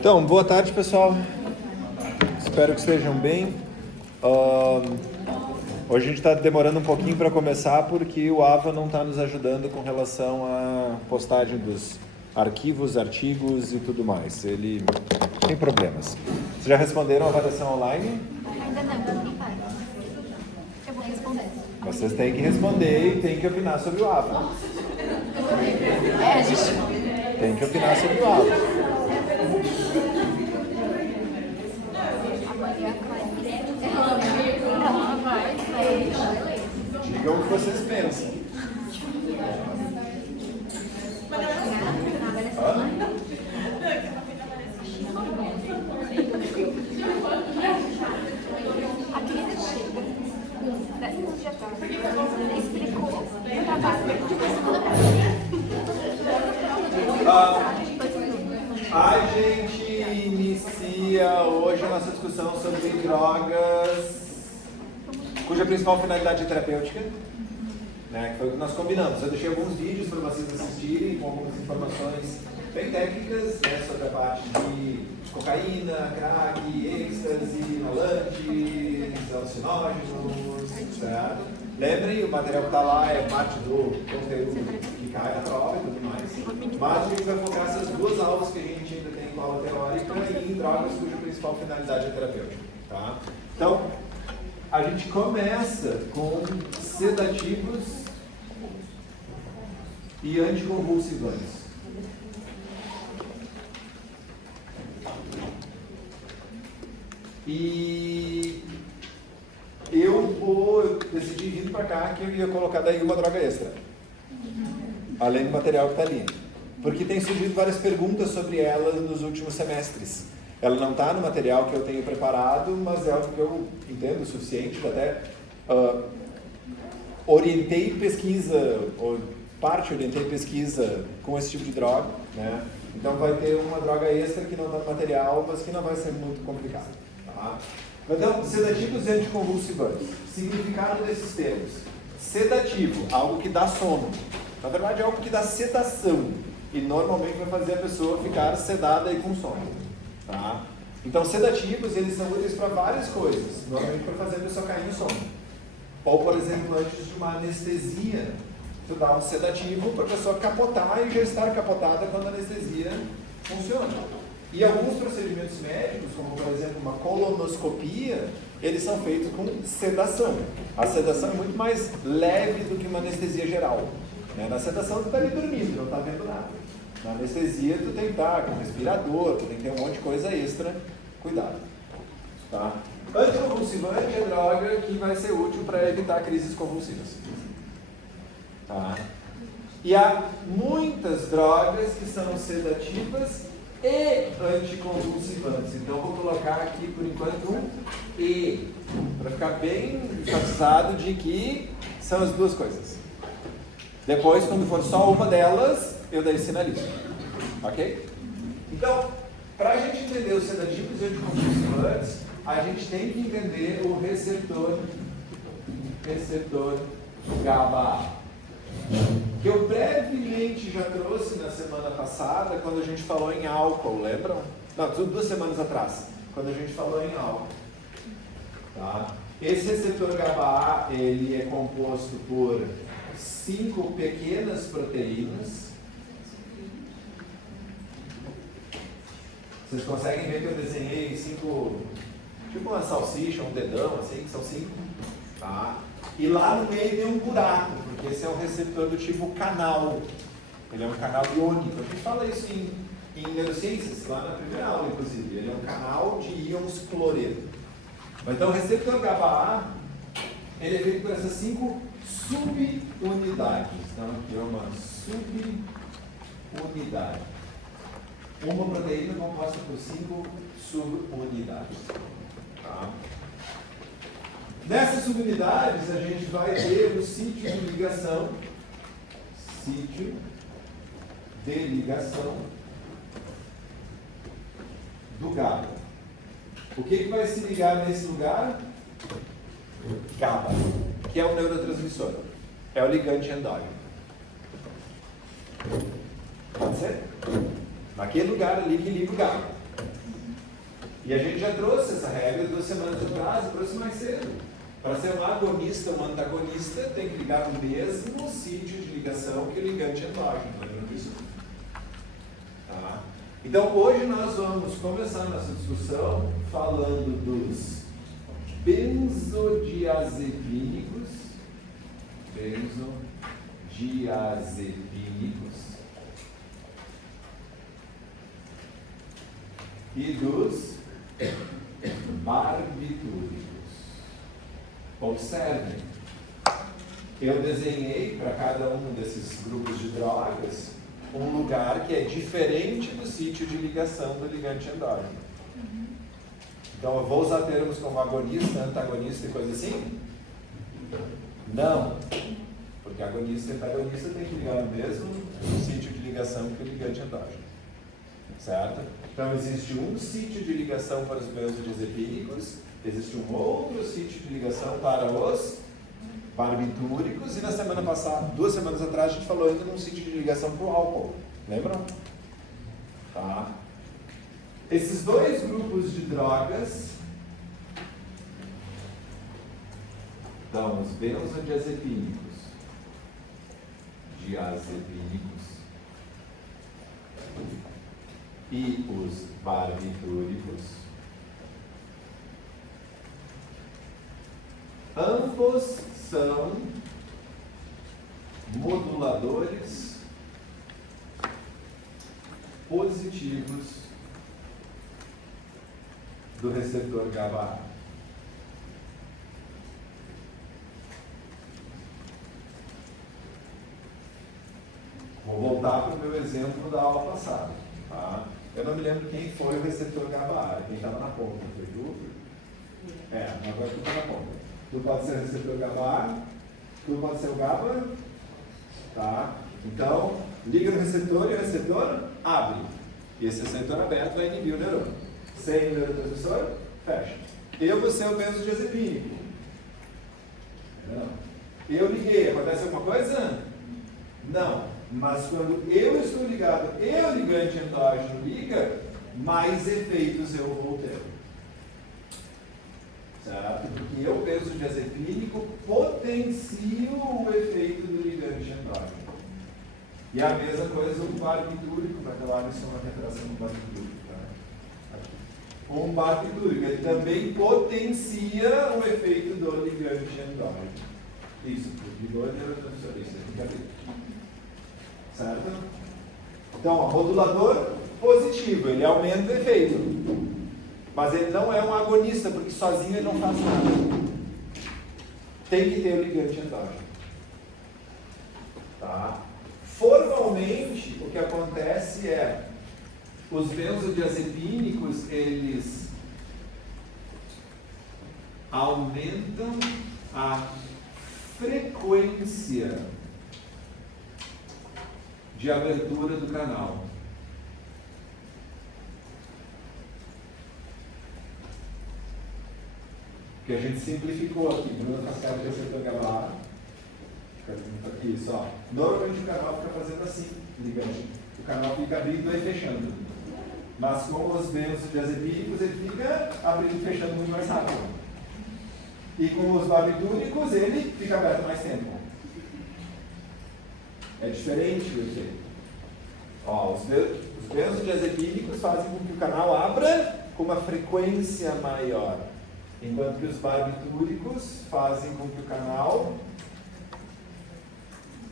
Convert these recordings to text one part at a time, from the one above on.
Então, boa tarde, pessoal. Espero que estejam bem. Hoje a gente está demorando um pouquinho para começar porque o AVA não está nos ajudando com relação à postagem dos arquivos, artigos e tudo mais. Ele tem problemas. Vocês já responderam a avaliação online? Ainda não vai. Eu vou responder. Vocês têm que responder e têm que opinar sobre o AVA. A gente... Tem que opinar sobre o AVA. Digam o que vocês pensam. A gente inicia hoje a nossa discussão sobre drogas cuja principal finalidade é terapêutica, né, que foi o que nós combinamos. Eu deixei alguns vídeos para vocês assistirem com algumas informações bem técnicas, né, sobre a parte de cocaína, crack, êxtase, inhalantes, alucinógenos, certo? Lembrem, o material que está lá é parte do conteúdo que cai na prova e tudo mais. Mas a gente vai focar essas duas aulas que a gente ainda tem com aula teórica em drogas cuja principal finalidade é terapêutica. Tá? Então, a gente começa com sedativos e anticonvulsivantes. E eu decidi vir para cá que eu ia colocar daí uma droga extra, além do material que está ali, porque tem surgido várias perguntas sobre ela nos últimos semestres. Ela não está no material que eu tenho preparado, mas é algo que eu entendo o suficiente, até orientei pesquisa, ou orientei pesquisa com esse tipo de droga, né? Então vai ter uma droga extra que não está no material, mas que não vai ser muito complicado. Tá? Então, sedativos e anticonvulsivantes. Significado desses termos. Sedativo, algo que dá sono. Na verdade, é algo que dá sedação. E normalmente vai fazer a pessoa ficar sedada e com sono. Tá? Então, sedativos, eles são úteis para várias coisas. Normalmente para fazer a pessoa cair no sono. Ou, por exemplo, antes de uma anestesia, tu dá um sedativo para a pessoa capotar e já estar capotada quando a anestesia funciona. E alguns procedimentos médicos, como por exemplo uma colonoscopia, eles são feitos com sedação. A sedação é muito mais leve do que uma anestesia geral. Né? Na sedação tu está ali dormindo, não está vendo nada. Na anestesia tu tem que estar com respirador, tu tem que ter um monte de coisa extra. Cuidado. Tá? Anticonvulsivante é droga que vai ser útil para evitar crises convulsivas. Tá? E há muitas drogas que são sedativas e anticonvulsivantes. Então eu vou colocar aqui por enquanto um E, para ficar bem enfatizado de que são as duas coisas. Depois, quando for só uma delas, eu daí sinalizo. Ok? Então, para a gente entender os sedativos e anticonvulsivantes, a gente tem que entender o receptor GABA, que eu brevemente já trouxe na semana passada, quando a gente falou em álcool, lembram? Não, 2 semanas atrás, quando a gente falou em álcool. Tá? Esse receptor GABA, ele é composto por 5 pequenas proteínas. Vocês conseguem ver que eu desenhei 5, tipo uma salsicha, um dedão, assim, que são 5. Tá? E lá no meio tem um buraco, porque esse é um receptor do tipo canal. Ele é um canal iônico. A gente fala isso em neurociências, lá na primeira aula, inclusive. Ele é um canal de íons cloreto. Então, o receptor GABA, ele é feito por essas 5 subunidades. Então, aqui é uma subunidade. Uma proteína composta por 5 subunidades. Tá? Nessas subunidades, a gente vai ter o sítio de ligação do GABA. O que vai se ligar nesse lugar? GABA, que é o neurotransmissor. É o ligante endógeno. Pode ser? Naquele lugar ali que liga o GABA. E a gente já trouxe essa regra 2 semanas atrás, trouxe mais cedo. Para ser um agonista ou um antagonista, tem que ligar no mesmo sítio de ligação que o ligante endógeno. Lembram disso? Tá? Então, hoje nós vamos começar nossa discussão falando dos benzodiazepínicos. E dos barbitúricos. Observem, eu desenhei para cada um desses grupos de drogas um lugar que é diferente do sítio de ligação do ligante endógeno. Então eu vou usar termos como agonista, antagonista e coisa assim? Não, porque agonista e antagonista tem que ligar no mesmo sítio de ligação que o ligante endógeno. Certo? Então existe um sítio de ligação para os benzodiazepínicos, existe um outro sítio de ligação para os barbitúricos, e na semana passada, 2 semanas atrás, a gente falou ainda de um sítio de ligação para o álcool. Lembram? Tá? Esses 2 grupos de drogas, então, os benzodiazepínicos, e os barbitúricos, ambos são moduladores positivos do receptor GABA-A. Vou voltar para o meu exemplo da aula passada. Tá? Eu não me lembro quem foi o receptor GABA-A, quem estava na ponta. Foi tu? Agora tu está na ponta. Tu pode ser o receptor GABA-A, tu pode ser o GABA. Tá? Então, liga no receptor e o receptor abre. E esse receptor aberto vai inibir o neurônio. Sem o neurotransmissor, fecha. Eu vou ser o benzodiazepínico. Não. Eu liguei, acontece alguma coisa? Não. Mas quando eu estou ligado e o ligante endógeno liga, mais efeitos eu vou ter. Certo? Porque eu, benzodiazepínico, potencio o efeito do ligante endógeno. E a mesma coisa o barbitúrico, para falar isso é uma retração do barbitúrico. Tá? Um barbitúrico, ele também potencia o efeito do ligante endógeno. Isso, ligou e neurotransmissor, isso fica bem. Certo? Então, ó, modulador positivo, ele aumenta o efeito. Mas ele não é um agonista, porque sozinho ele não faz nada. Tem que ter o ligante endógeno. Tá? Formalmente, o que acontece é os benzodiazepínicos, eles aumentam a frequência de abertura do canal. Que a gente simplificou aqui. Bruno Cascado de receptor GABA-A. Isso, ó. Normalmente o canal fica fazendo assim, ligante. O canal fica abrindo e fechando. Mas com os benzodiazepínicos ele fica abrindo e fechando muito mais rápido. E com os barbitúricos ele fica aberto mais tempo. É diferente o efeito. Ó, os benzodiazepínicos fazem com que o canal abra com uma frequência maior, enquanto que os barbitúricos fazem com que o canal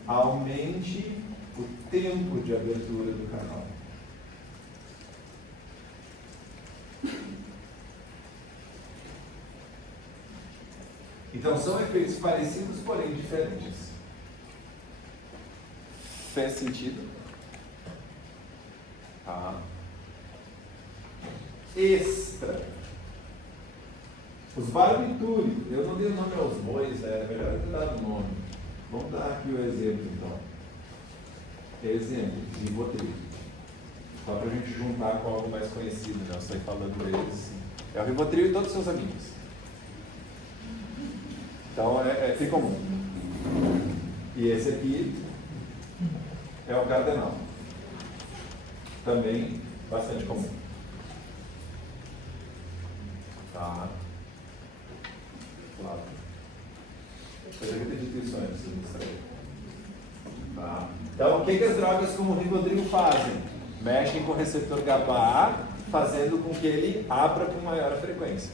aumente o tempo de abertura do canal. Então são efeitos parecidos, porém diferentes. Faz sentido? Tá. Extra. Os barbitúricos, eu não dei o nome aos bois, é melhor eu ter dado o nome. Vamos dar aqui o exemplo então. Exemplo, Rivotril. Só para a gente juntar com algo mais conhecido, né? Eu saí falando deles. É o Rivotril e todos os seus amigos. Então é comum. E esse aqui é o Cardenal. Também bastante comum. Tá? Claro. Eu já ter dito isso antes, eu mostrei. Tá? Então, o que as drogas como o Rivotril fazem? Mexem com o receptor GABA, fazendo com que ele abra com maior frequência.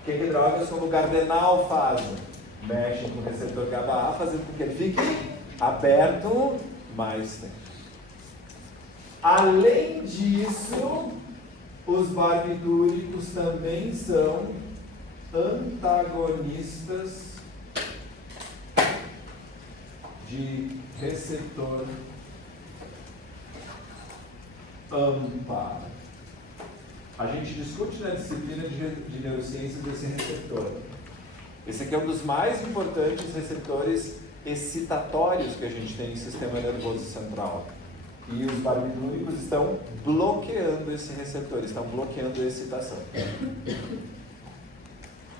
O que drogas como o Gardenal fazem? Mexem com o receptor GABA, fazendo com que ele fique aberto mais tempo. Além disso, os barbitúricos também são antagonistas de receptor AMPA. A gente discute na disciplina de neurociências esse receptor. Esse aqui é um dos mais importantes receptores excitatórios que a gente tem no sistema nervoso central. E os barbitúricos estão bloqueando esse receptor, estão bloqueando a excitação.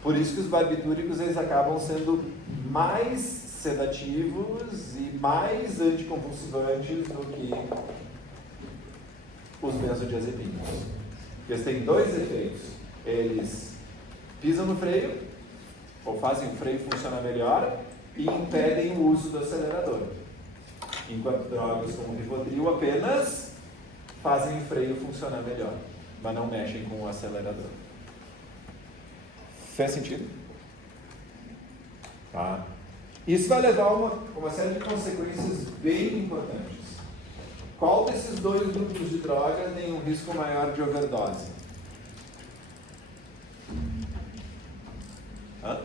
Por isso que os barbitúricos eles acabam sendo mais sedativos e mais anticonvulsivantes do que os benzodiazepínicos. Eles têm dois efeitos. Eles pisam no freio, ou fazem o freio funcionar melhor, e impedem o uso do acelerador. Enquanto drogas como o Rivotril apenas fazem o freio funcionar melhor, mas não mexem com o acelerador. Faz sentido? Tá. Isso vai levar a uma série de consequências bem importantes. Qual desses dois grupos de droga tem um risco maior de overdose? Hã?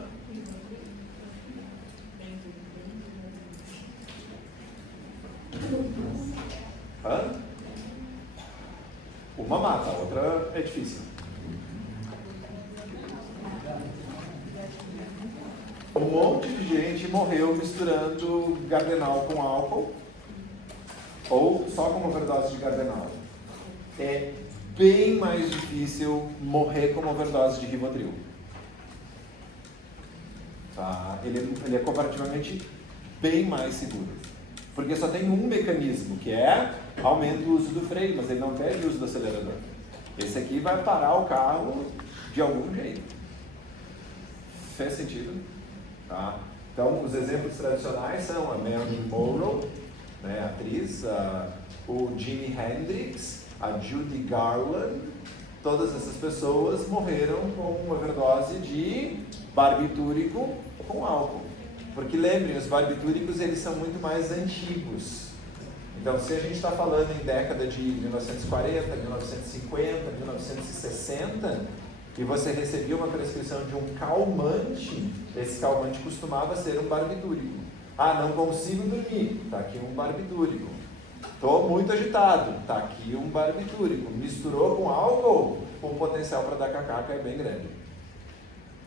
Hã? Uma mata, a outra é difícil. Um monte de gente morreu misturando Gardenal com álcool ou só com overdose de Gardenal. É bem mais difícil morrer com overdose de Rivotril. Tá? Ele é comparativamente bem mais seguro. Porque só tem um mecanismo, que é aumento do uso do freio, mas ele não pede o uso do acelerador. Esse aqui vai parar o carro de algum jeito. Faz sentido? Tá? Então, os exemplos tradicionais são a Marilyn Monroe, né, a atriz, o Jimi Hendrix, a Judy Garland. Todas essas pessoas morreram com uma overdose de barbitúrico com álcool. Porque lembrem, os barbitúricos eles são muito mais antigos. Então, se a gente está falando em década de 1940, 1950, 1960, e você recebia uma prescrição de um calmante, esse calmante costumava ser um barbitúrico. Ah, não consigo dormir, está aqui um barbitúrico. Estou muito agitado, está aqui um barbitúrico. Misturou com álcool, o potencial para dar cacaca é bem grande.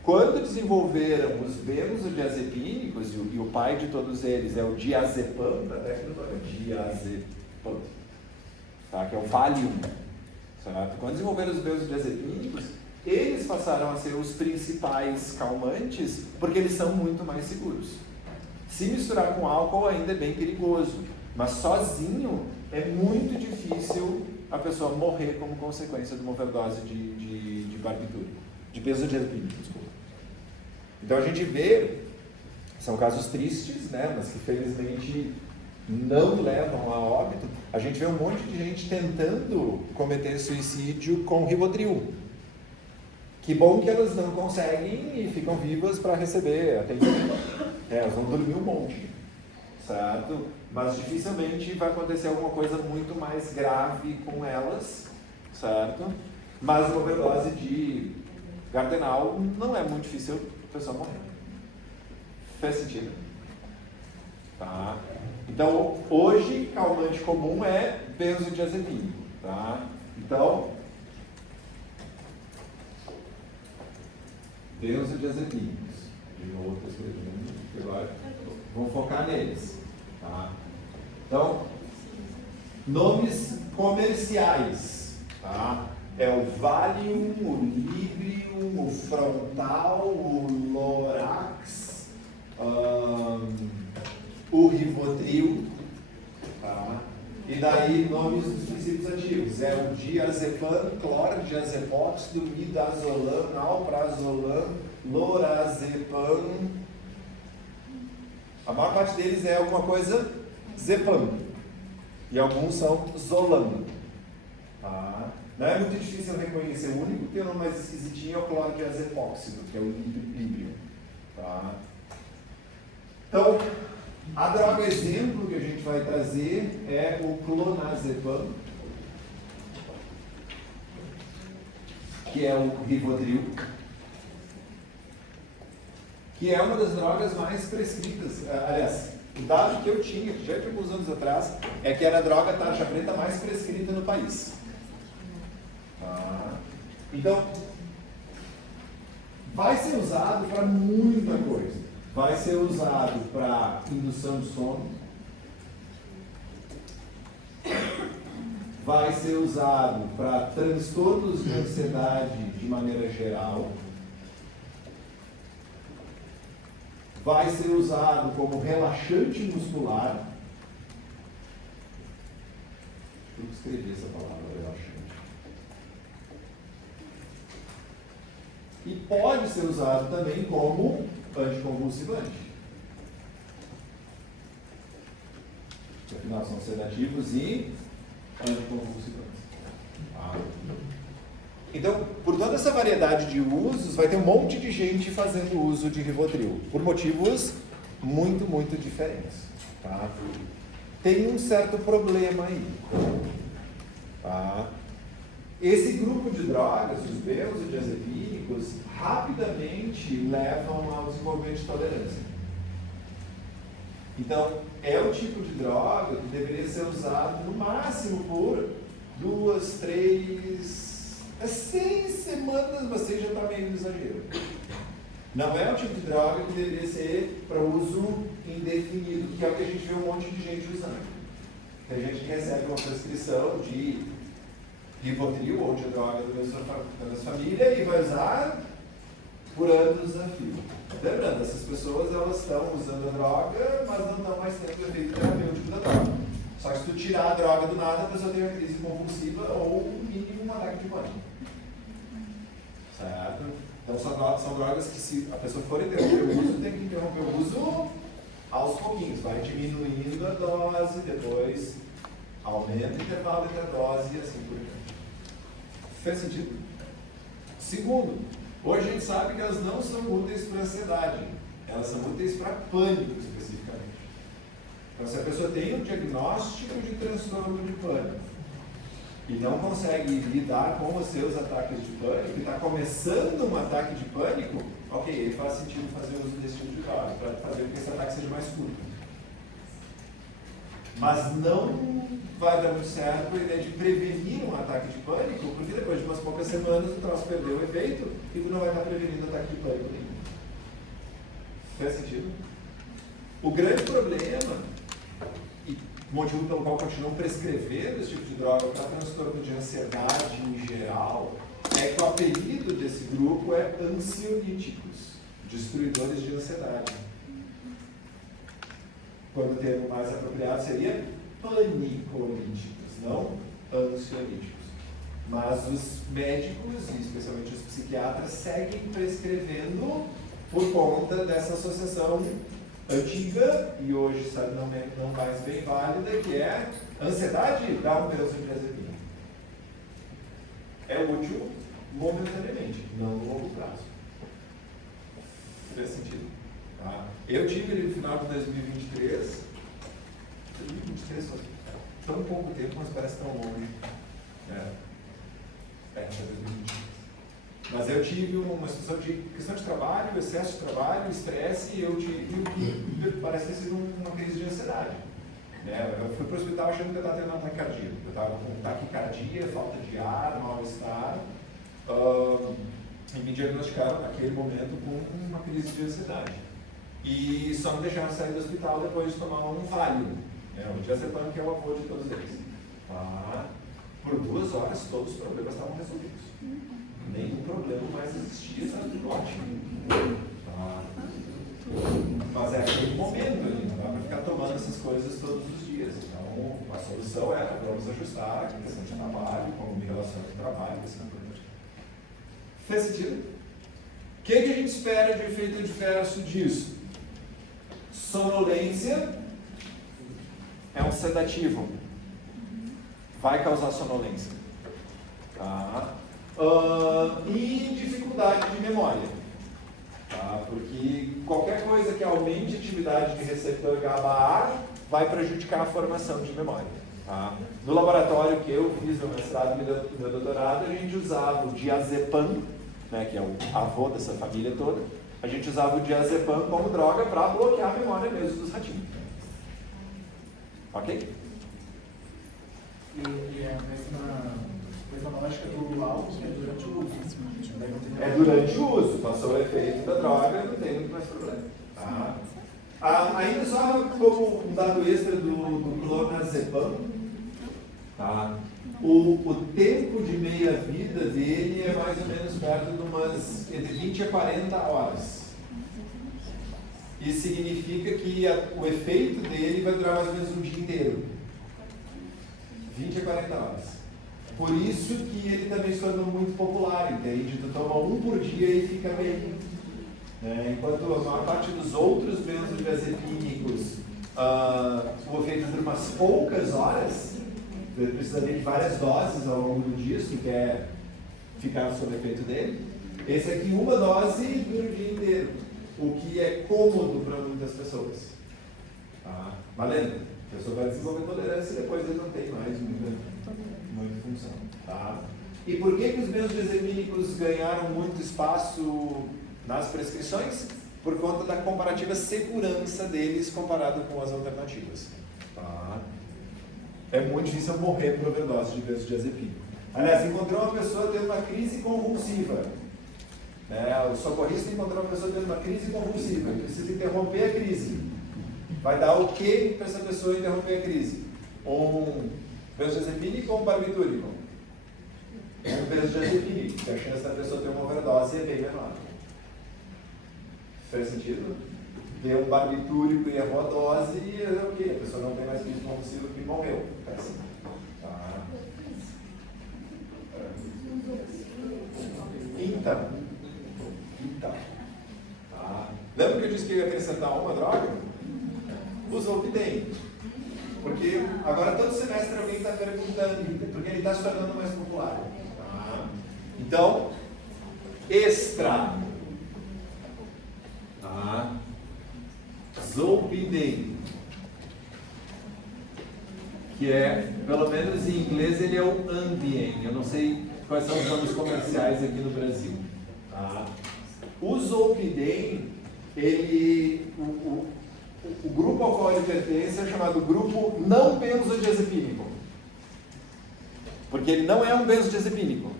Quando desenvolveram os benzodiazepínicos, e o pai de todos eles é o diazepam, até que não é diazepam, tá? Que é o Valium. Certo? Quando desenvolveram os benzodiazepínicos, eles passaram a ser os principais calmantes porque eles são muito mais seguros. Se misturar com álcool ainda é bem perigoso, mas sozinho é muito difícil a pessoa morrer como consequência de uma overdose de barbitúrico, de benzodiazepínico, desculpa. Então a gente vê, são casos tristes, né, mas que felizmente não levam a óbito. A gente vê um monte de gente tentando cometer suicídio com Rivotril. Que bom que elas não conseguem e ficam vivas para receber atendimento. Elas vão dormir um monte, certo? Mas dificilmente vai acontecer alguma coisa muito mais grave com elas, certo? Mas uma overdose de Gardenal não é muito difícil a pessoa morrer. Faz sentido? Tá? Então, hoje, calmante comum é benzodiazepínico, tá? Então, benzodiazepínicos. De novo, estou escrevendo, agora vamos focar neles. Tá? Então, nomes comerciais. Tá? É o Valium, o Librium, o Frontal, o Lorax, o Rivotril. Tá? E daí, nomes dos princípios ativos. É o diazepam, clordiazepóxido, midazolam, alprazolam, lorazepam. A maior parte deles é alguma coisa zepam. E alguns são zolam. Tá? Não é muito difícil reconhecer. O único que tem o nome mais esquisitinho é o clordiazepóxido, que é o líbrio. Tá? Então, a droga exemplo que a gente vai trazer é o clonazepam, que é o Rivotril, que é uma das drogas mais prescritas. Aliás, o dado que eu tinha, que já de alguns anos atrás, é que era a droga tarja preta mais prescrita no país. Então, vai ser usado para muita coisa. Vai ser usado para indução de sono. Vai ser usado para transtornos de ansiedade de maneira geral. Vai ser usado como relaxante muscular. Eu escrevi essa palavra, relaxante. E pode ser usado também como anticonvulsivante. Afinal, são sedativos e anticonvulsivantes. Então, por toda essa variedade de usos, vai ter um monte de gente fazendo uso de Rivotril, por motivos muito, muito diferentes. Tá? Tem um certo problema aí. Tá? Esse grupo de drogas, os benzodiazepínicos, rapidamente levam ao desenvolvimento de tolerância. Então, é o tipo de droga que deveria ser usado no máximo por 2, 3, 6 semanas, mas você já está meio no exagero. Não é o tipo de droga que deveria ser para uso indefinido, que é o que a gente vê um monte de gente usando. Tem gente que recebe uma prescrição de Rivotril ou de droga da nossa família e vai usar por anos a fio. Lembrando, essas pessoas elas estão usando a droga, mas não estão mais tendo o efeito terapêutico da droga. Só que se tu tirar a droga do nada, a pessoa tem uma crise convulsiva ou, no mínimo, um ataque de pânico. Certo? Então são drogas que, se a pessoa for interromper o uso, tem que interromper o uso aos pouquinhos. Vai diminuindo a dose, depois aumenta o intervalo entre a dose e assim por diante. Fez sentido? Segundo, hoje a gente sabe que elas não são úteis para ansiedade, elas são úteis para pânico especificamente. Então, se a pessoa tem um diagnóstico de transtorno de pânico e não consegue lidar com os seus ataques de pânico, e está começando um ataque de pânico, ok, aí faz sentido fazer uso desse tipo de droga, para fazer com que esse ataque seja mais curto. Mas não vai dar muito certo a ideia de prevenir um ataque de pânico, porque depois de umas poucas semanas o troço perdeu o efeito e tu não vai estar prevenindo ataque de pânico nenhum. Faz sentido? O grande problema, e motivo pelo qual continuam prescrevendo esse tipo de droga para transtorno de ansiedade em geral, é que o apelido desse grupo é ansiolíticos, destruidores de ansiedade. Quando o termo mais apropriado seria panicolíticos, não ansiolíticos. Mas os médicos, e especialmente os psiquiatras, seguem prescrevendo por conta dessa associação antiga, e hoje sabe, não mais bem válida, que é ansiedade, dá um benzodiazepina. É útil momentaneamente, não no longo prazo. Faz sentido? Tá? Eu tive no final de 2023 faz tão pouco tempo, mas parece tão longe. Foi 2023. Mas eu tive uma situação de questão de trabalho, excesso de trabalho, estresse, e eu tive o que parece ter sido uma crise de ansiedade. Eu fui para o hospital achando que eu estava tendo um ataque cardíaco. Eu estava com taquicardia, falta de ar, mal-estar, e me diagnosticaram naquele momento com uma crise de ansiedade. E só me deixaram sair do hospital depois de tomar um Valium, o diazepam, que é o avô de todos eles. Por 2 horas todos os problemas estavam resolvidos. Nenhum problema mais existia, sabe? Ótimo. Mas é aquele momento ali, não dá para ficar tomando essas coisas todos os dias. Então, a solução é, vamos ajustar a questão de trabalho, como me relaciono com o trabalho, assim por diante. Fez sentido? O que a gente espera de efeito adverso disso? Sonolência é um sedativo. Vai causar sonolência. Tá? E dificuldade de memória. Tá? Porque qualquer coisa que aumente a atividade de receptor GABA-A vai prejudicar a formação de memória. Tá? No laboratório que eu fiz meu mestrado e meu doutorado, a gente usava o diazepam, né, que é o avô dessa família toda, a gente usava o diazepam como droga para bloquear a memória mesmo dos ratinhos. Ok? E é a mesma lógica do álcool que é durante o uso. É durante o uso, passou o efeito da droga, não tem muito mais problema. Tá? Ainda só como um dado extra do clonazepam, tá? O tempo de meia-vida dele é mais ou menos perto de umas entre 20 a 40 horas. Isso significa que o efeito dele vai durar mais ou menos um dia inteiro. 20 a 40 horas. Por isso que ele também se tornou muito popular, entende? Tu toma um por dia e fica bem. Enquanto a maior parte dos outros benzodiazepínicos, o efeito dura umas poucas horas, precisa de várias doses ao longo do dia, se quer ficar sob o efeito dele. Esse aqui, uma dose dura o dia inteiro, o que é cômodo para muitas pessoas. Tá? Valendo? A pessoa vai desenvolver tolerância e depois ele não tem mais muita função. Tá? E por que os benzodiazepínicos ganharam muito espaço nas prescrições? Por conta da comparativa segurança deles comparado com as alternativas. Tá? É muito difícil morrer por overdose de benzodiazepínico. Aliás, encontrou uma pessoa tendo uma crise convulsiva. O socorrista encontrou uma pessoa tendo uma crise convulsiva. Ele precisa interromper a crise. Vai dar o que para essa pessoa interromper a crise? Um benzodiazepínico ou um barbitúrico? Um benzodiazepínico, porque a chance da pessoa ter uma overdose é bem menor. Faz sentido? Deu um barbitúrico e errou a dose e é o quê? A pessoa não tem mais crise convulsiva que morreu. Tá? Então. Tá? Lembra que eu disse que eu ia acrescentar uma droga? Usa o Zolpidem. Porque agora todo semestre alguém está perguntando, porque ele está se tornando mais popular. Tá? Então, extra. Tá? Zolpidem. Que é, pelo menos em inglês, ele é o Ambien. Eu não sei quais são os nomes comerciais aqui no Brasil. Tá? O Zolpidem, o grupo ao qual ele pertence é chamado grupo não benzodiazepínico. Porque ele não é um benzodiazepínico.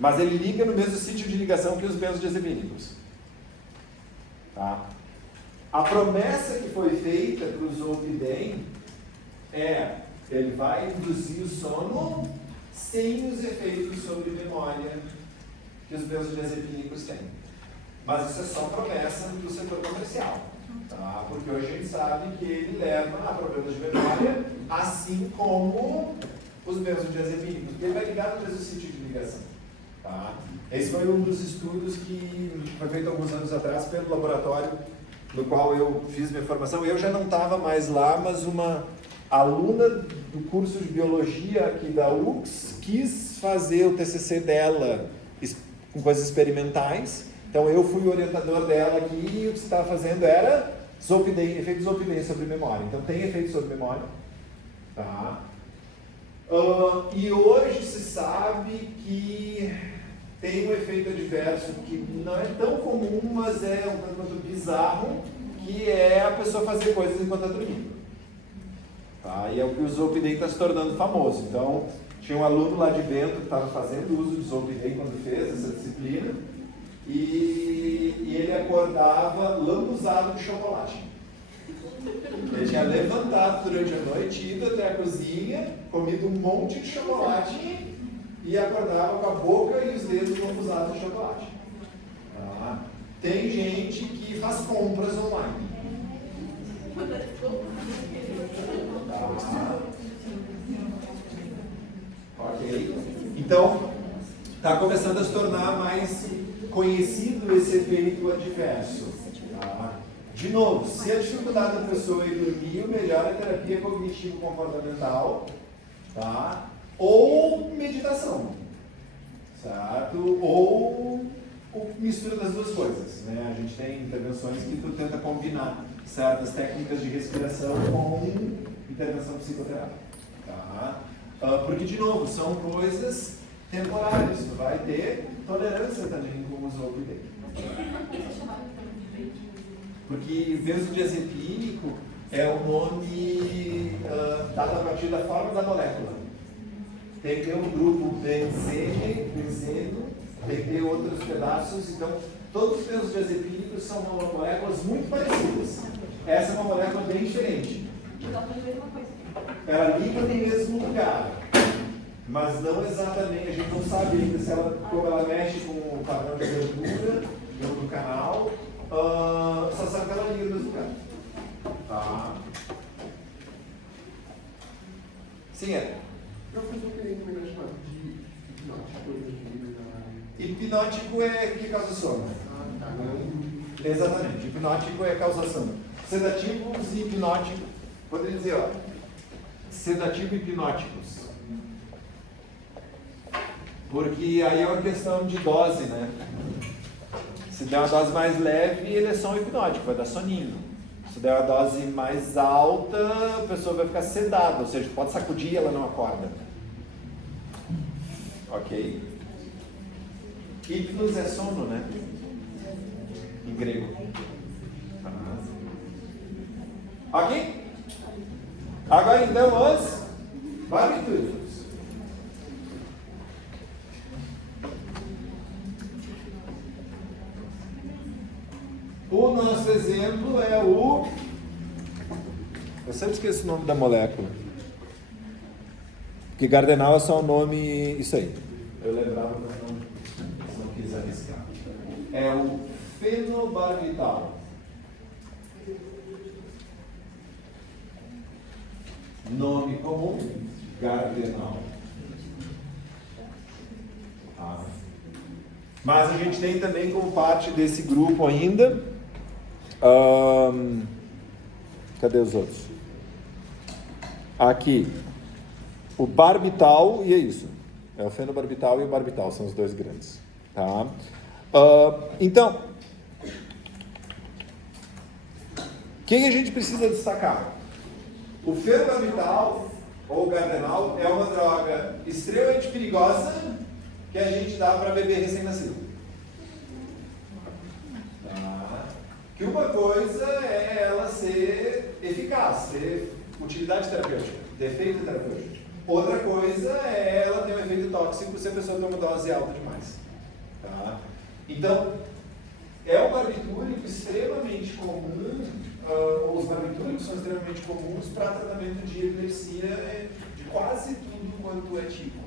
Mas ele liga no mesmo sítio de ligação que os benzodiazepínicos. Tá? A promessa que foi feita para o Zolpidem é: ele vai induzir o sono sem os efeitos sobre memória que os benzodiazepínicos têm. Mas isso é só promessa do setor comercial. Tá? Porque hoje a gente sabe que ele leva a problemas de memória, assim como os benzodiazepínicos, porque ele vai ligar no mesmo sítio de ligação. Tá? Esse foi um dos estudos que foi feito alguns anos atrás pelo laboratório no qual eu fiz minha formação. Eu já não estava mais lá, mas uma aluna do curso de biologia aqui da UX quis fazer o TCC dela com coisas experimentais. Então eu fui o orientador dela aqui e o que você estava fazendo era Zolpidem, efeito Zolpidem sobre memória. Então tem efeito sobre memória. Tá? E hoje se sabe que tem um efeito adverso que não é tão comum, mas é um tanto quanto bizarro, que é a pessoa fazer coisas enquanto está dormindo. Tá? E é o que o Zolpidem está se tornando famoso. Então, tinha um aluno lá de Bento que estava fazendo uso de Zolpidem quando fez essa disciplina, e ele acordava lambuzado de chocolate. Ele tinha levantado durante a noite, ido até a cozinha, comido um monte de chocolate e acordava com a boca e os dedos lambuzados de chocolate. Tá? Tem gente que faz compras online. Tá. Ok. Então, está começando a se tornar mais conhecido esse efeito adverso. Tá? De novo, se a dificuldade da pessoa é dormir, o melhor é terapia cognitivo-comportamental, tá? Ou meditação, certo? Ou mistura das duas coisas, né? A gente tem intervenções que tu tenta combinar certas técnicas de respiração com intervenção psicoterápica, tá? Porque, de novo, são coisas temporárias. Tu vai ter tolerância também com os opioides. Porque benzodiazepínico é o nome dado a partir da forma da molécula. Tem que ter um grupo benzeno, tem que ter outros pedaços. Então, todos os benzodiazepínicos são moléculas muito parecidas. Essa é uma molécula bem diferente. Ela liga no mesmo lugar, mas não exatamente. A gente não sabe ainda se ela, como ela mexe com o padrão de abertura do canal. Só sabe que ela liga no mesmo lugar. Tá? Sim, é. Hipnótico é que causa sono. Exatamente, hipnótico é causa sono. Sedativos e hipnóticos. Poderia dizer, ó. Sedativo e hipnóticos. Porque aí é uma questão de dose, né? Se der uma dose mais leve, ele é só um hipnótico, vai dar soninho. Se der uma dose mais alta, a pessoa vai ficar sedada, ou seja, pode sacudir e ela não acorda. Ok? Hipnos é sono, né? Em grego. Ok? Agora então os barbitúricos. O nosso exemplo é o... Eu sempre esqueço o nome da molécula. Porque Gardenal é só o nome... Isso aí. Eu lembrava, mas não quis arriscar. É o fenobarbital. Nome comum, Gardenal. Mas a gente tem também como parte desse grupo ainda... cadê os outros? Aqui. O barbital, e é isso. É o fenobarbital e o barbital, são os dois grandes. Tá? Então, o que a gente precisa destacar? O fenobarbital, ou Gardenal, é uma droga extremamente perigosa que a gente dá para bebê recém-nascido. Tá? Que uma coisa é ela ser eficaz, ter utilidade terapêutica, ter efeito terapêutico. Outra coisa é ela ter um efeito tóxico se a pessoa tem uma dose alta demais. Tá? Então, é um barbitúrico extremamente comum, os barbitúricos são extremamente comuns para tratamento de epilepsia de quase tudo quanto é tipo.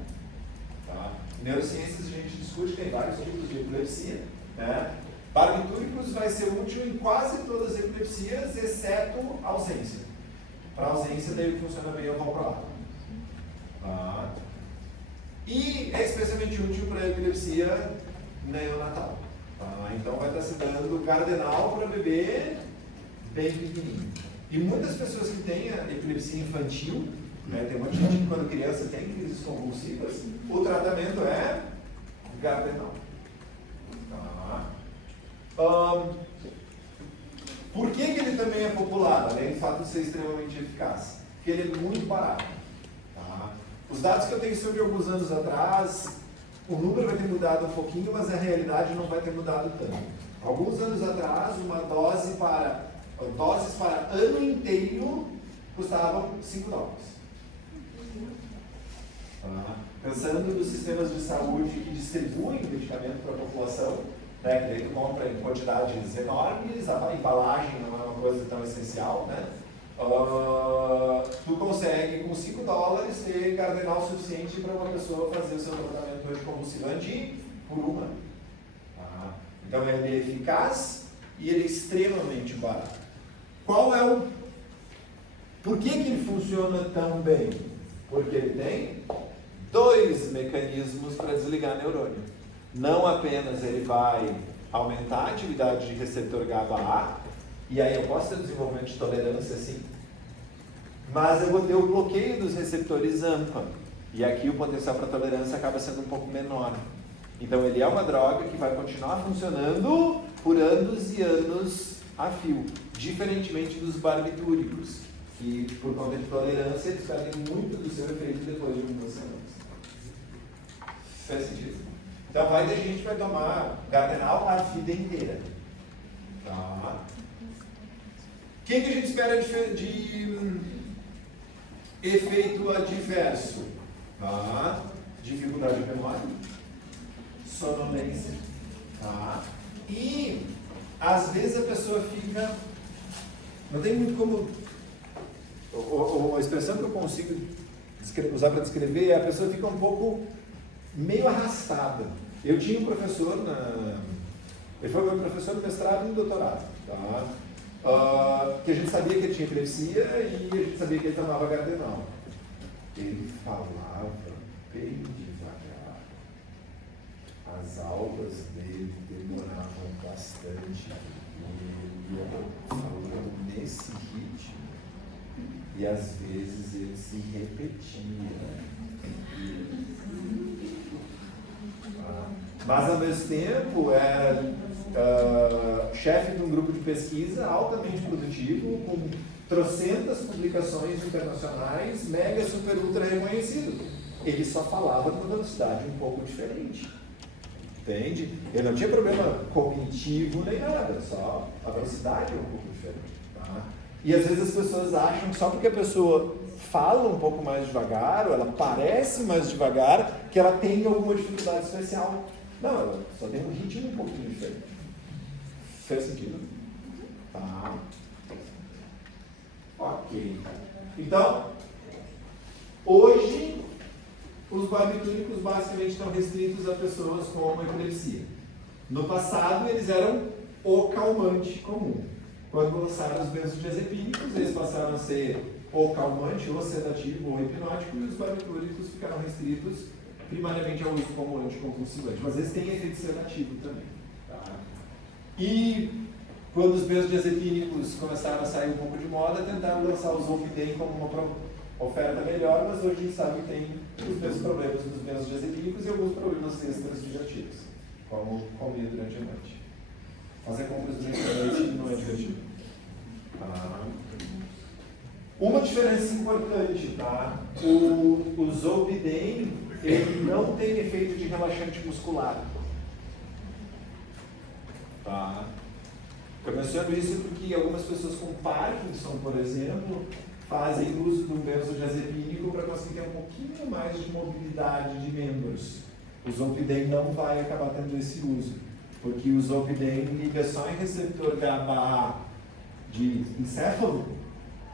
Tá? Em neurociências a gente discute que tem vários tipos de epilepsia. Né? Barbitúricos vai ser útil em quase todas as epilepsias, exceto ausência. Para ausência, daí funciona bem o valproato. Tá? E é especialmente útil para a epilepsia neonatal. Tá? Então vai estar se dando Gardenal para bebê bem pequenininho. E muitas pessoas que têm a epilepsia infantil, né, tem um monte de gente que quando criança tem crises convulsivas, o tratamento é Gardenal. Tá? Por que ele também é popular, além do fato de ser extremamente eficaz? Porque ele é muito barato. Tá? Os dados que eu tenho sobre alguns anos atrás, o número vai ter mudado um pouquinho, mas a realidade não vai ter mudado tanto. Alguns anos atrás, uma doses para ano inteiro custavam $5. Tá? Pensando nos sistemas de saúde que distribuem medicamento para a população, né, que daí tu compra em quantidades enormes, a embalagem não é uma coisa tão essencial, né? Tu consegue com $5 ter Gardenal suficiente para uma pessoa fazer o seu tratamento anticonvulsivante por um ano. Tá? Então ele é eficaz e ele é extremamente barato. Qual é Por que ele funciona tão bem? Porque ele tem 2 mecanismos para desligar neurônio. Não apenas ele vai aumentar a atividade de receptor GABA-A, e aí eu posso ter desenvolvimento de tolerância sim, mas eu vou ter o bloqueio dos receptores AMPA, e aqui o potencial para tolerância acaba sendo um pouco menor. Então ele é uma droga que vai continuar funcionando por anos e anos a fio, diferentemente dos barbitúricos, que por conta de tolerância eles perdem muito do seu efeito depois de algumas semanas. Faz sentido? Então vai ter gente que vai tomar Gardenal a vida inteira. Tá? O que a gente espera de efeito adverso? Tá? Dificuldade de memória, sonolência. Tá? E às vezes a pessoa fica. Não tem muito como. A expressão que eu consigo usar para descrever é a pessoa fica um pouco meio arrastada. Eu tinha um professor, ele foi meu professor no mestrado e no doutorado, tá? Que a gente sabia que ele tinha epilepsia e a gente sabia que ele tomava Gardenal. Ele falava bem devagar. As aulas dele demoravam bastante e ele ia falando nesse ritmo. E às vezes ele se repetia. Mas ao mesmo tempo era chefe de um grupo de pesquisa altamente produtivo, com trocentas publicações internacionais, mega, super, ultra reconhecido. Ele só falava com velocidade um pouco diferente. Entende? Ele não tinha problema cognitivo nem nada, só a velocidade é um pouco diferente. Tá? E às vezes as pessoas acham que só porque a pessoa fala um pouco mais devagar, ou ela parece mais devagar, que ela tem alguma dificuldade especial. Não, ela só tem um ritmo um pouquinho diferente. Fez sentido? Tá. Ok. Então, hoje, os barbitúricos basicamente estão restritos a pessoas com epilepsia. No passado, eles eram o calmante comum. Quando lançaram os benzodiazepínicos, eles passaram a ser ou calmante, ou sedativo, ou hipnótico, e os barbitúricos ficaram restritos primariamente ao uso como anticonvulsivante. Mas eles têm efeito sedativo também. Tá? E quando os benzodiazepínicos começaram a sair um pouco de moda, tentaram lançar o Zolpidem como uma oferta melhor, mas hoje a gente sabe que tem os mesmos problemas dos benzodiazepínicos e alguns problemas extras negativos, como comer durante a noite. Fazer compras durante a noite não é divertido. Uma diferença importante, tá? O Zolpidem, ele não tem efeito de relaxante muscular. Tá? Eu menciono isso porque algumas pessoas com Parkinson, por exemplo, fazem uso de um benzodiazepínico para conseguir ter um pouquinho mais de mobilidade de membros. O Zolpidem não vai acabar tendo esse uso, porque o Zolpidem liga só em receptor GABA de encéfalo,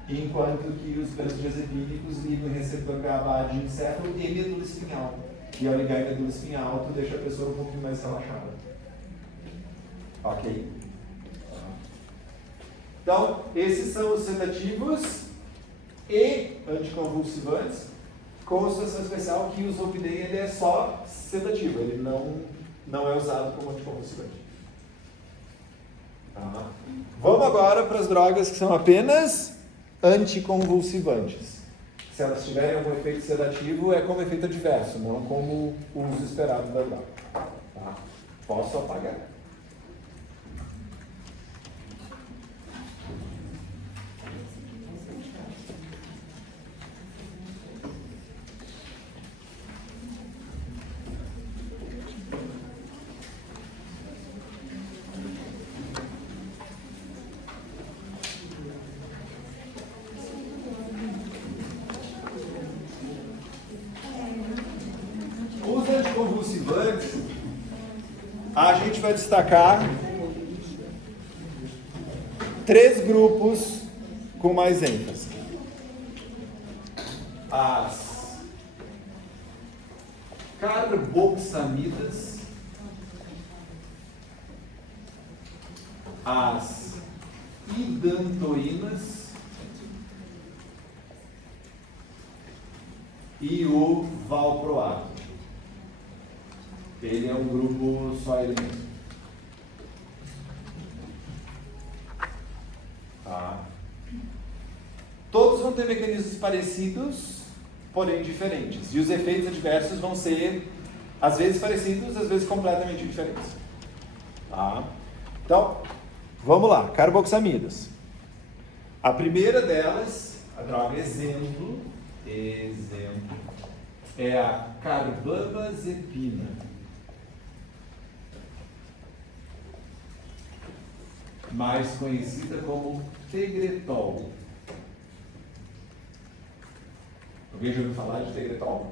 enquanto que os benzodiazepínicos ligam em receptor GABA de encéfalo e medula espinhal. E ao ligar em medula espinhal, tu deixa a pessoa um pouquinho mais relaxada. Ok? Então, esses são os sedativos e anticonvulsivantes, com situação especial que o Zolpidem ele é só sedativo, ele não é usado como anticonvulsivante. Tá? Vamos agora para as drogas que são apenas anticonvulsivantes. Se elas tiverem algum efeito sedativo, é como efeito adverso, não como o uso esperado da droga. Tá? Posso apagar. A gente vai destacar 3 grupos com mais ênfase. As carboxamidas, as idantoínas e o valproato. Ele é um grupo só ele mesmo. Tá? Todos vão ter mecanismos parecidos, porém diferentes. E os efeitos adversos vão ser, às vezes parecidos, às vezes completamente diferentes. Tá? Então, vamos lá. Carboxamidas. A primeira delas, a droga exemplo, é a carbamazepina. Mais conhecida como Tegretol. Alguém já ouviu falar de Tegretol?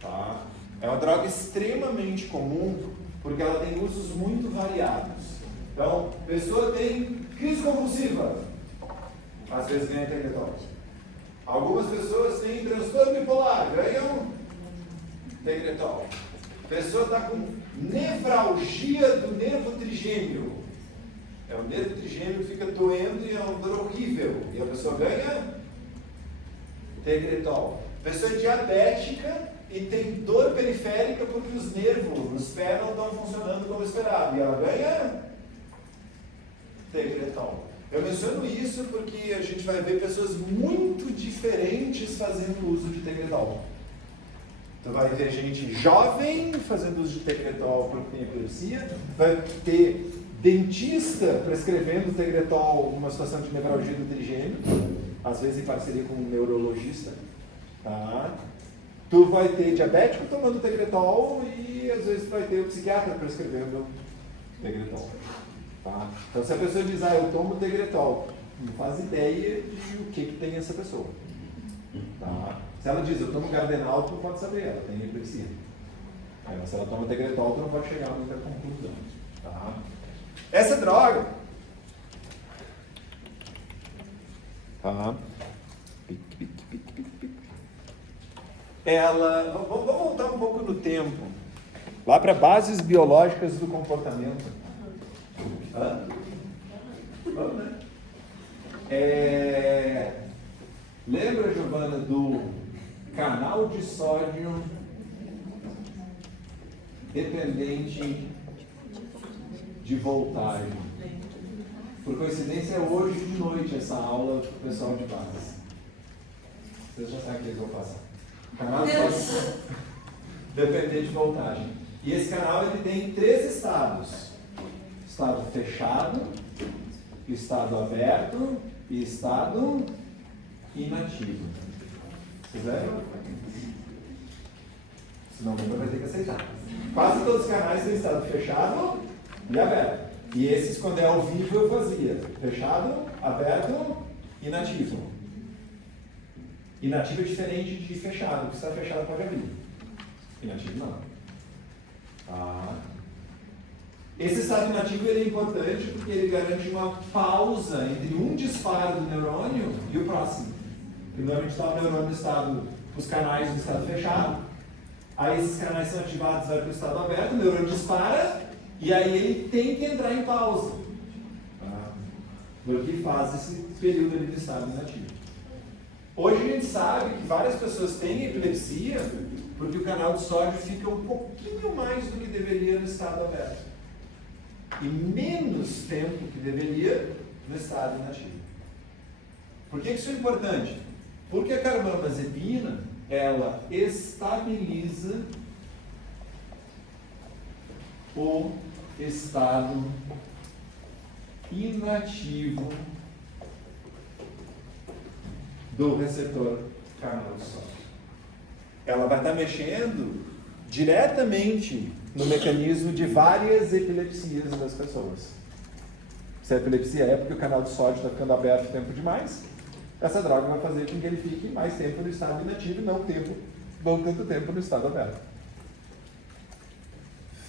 Tá. É uma droga extremamente comum porque ela tem usos muito variados. Então, a pessoa tem crise convulsiva, às vezes ganha Tegretol. Algumas pessoas têm transtorno bipolar, ganham Tegretol. A pessoa está com nevralgia do nervo trigêmeo. É o nervo trigêmeo que fica doendo e é uma dor horrível. E a pessoa ganha Tegretol. A pessoa é diabética e tem dor periférica porque os nervos nos pés não estão funcionando como esperado. E ela ganha Tegretol. Eu menciono isso porque a gente vai ver pessoas muito diferentes fazendo uso de Tegretol. Então vai ter gente jovem fazendo uso de Tegretol porque tem epilepsia, vai ter dentista prescrevendo Tegretol numa situação de nevralgia do trigêmeo, às vezes em parceria com um neurologista. Tá? Tu vai ter diabético tomando Tegretol e às vezes vai ter o psiquiatra prescrevendo Tegretol. Tá? Então se a pessoa diz, eu tomo Tegretol, não faz ideia de o que tem essa pessoa. Tá? Se ela diz, eu tomo Gardenal, tu não pode saber, ela tem epilepsia. Mas se ela toma Tegretol, tu não pode chegar a muita conclusão. Tá? Essa droga, tá? Ela, vamos voltar um pouco no tempo, lá para bases biológicas do comportamento. Vamos, né? Lembra, Giovana, do canal de sódio dependente de voltagem? Por coincidência, é hoje de noite essa aula para o pessoal de base. Vocês já sabem o que eles vão passar. Canal de sódio dependente de voltagem. E esse canal ele tem 3 estados. Estado fechado, estado aberto e estado inativo. Vocês lembram? Senão nunca vai ter que aceitar. Quase todos os canais têm estado fechado e aberto. E esses, quando é ao vivo, eu fazia fechado, aberto, inativo. Inativo é diferente de fechado, porque se está fechado pode abrir. Inativo não. Esse estado inativo ele é importante porque ele garante uma pausa entre um disparo do neurônio e o próximo. Porque normalmente está o neurônio no estado, os canais no estado fechado, aí esses canais são ativados, vai para o estado aberto, o neurônio dispara e aí ele tem que entrar em pausa. Porque faz esse período ali de estado inativo. Hoje a gente sabe que várias pessoas têm epilepsia porque o canal de sódio fica um pouquinho mais do que deveria no estado aberto. E menos tempo que deveria no estado inativo. Por que isso é importante? Porque a carbamazepina, ela estabiliza o estado inativo do receptor canal de sódio. Ela vai estar mexendo diretamente no mecanismo de várias epilepsias das pessoas. Se a epilepsia é porque o canal de sódio está ficando aberto tempo demais, essa droga vai fazer com que ele fique mais tempo no estado inativo e não tanto tempo no estado aberto.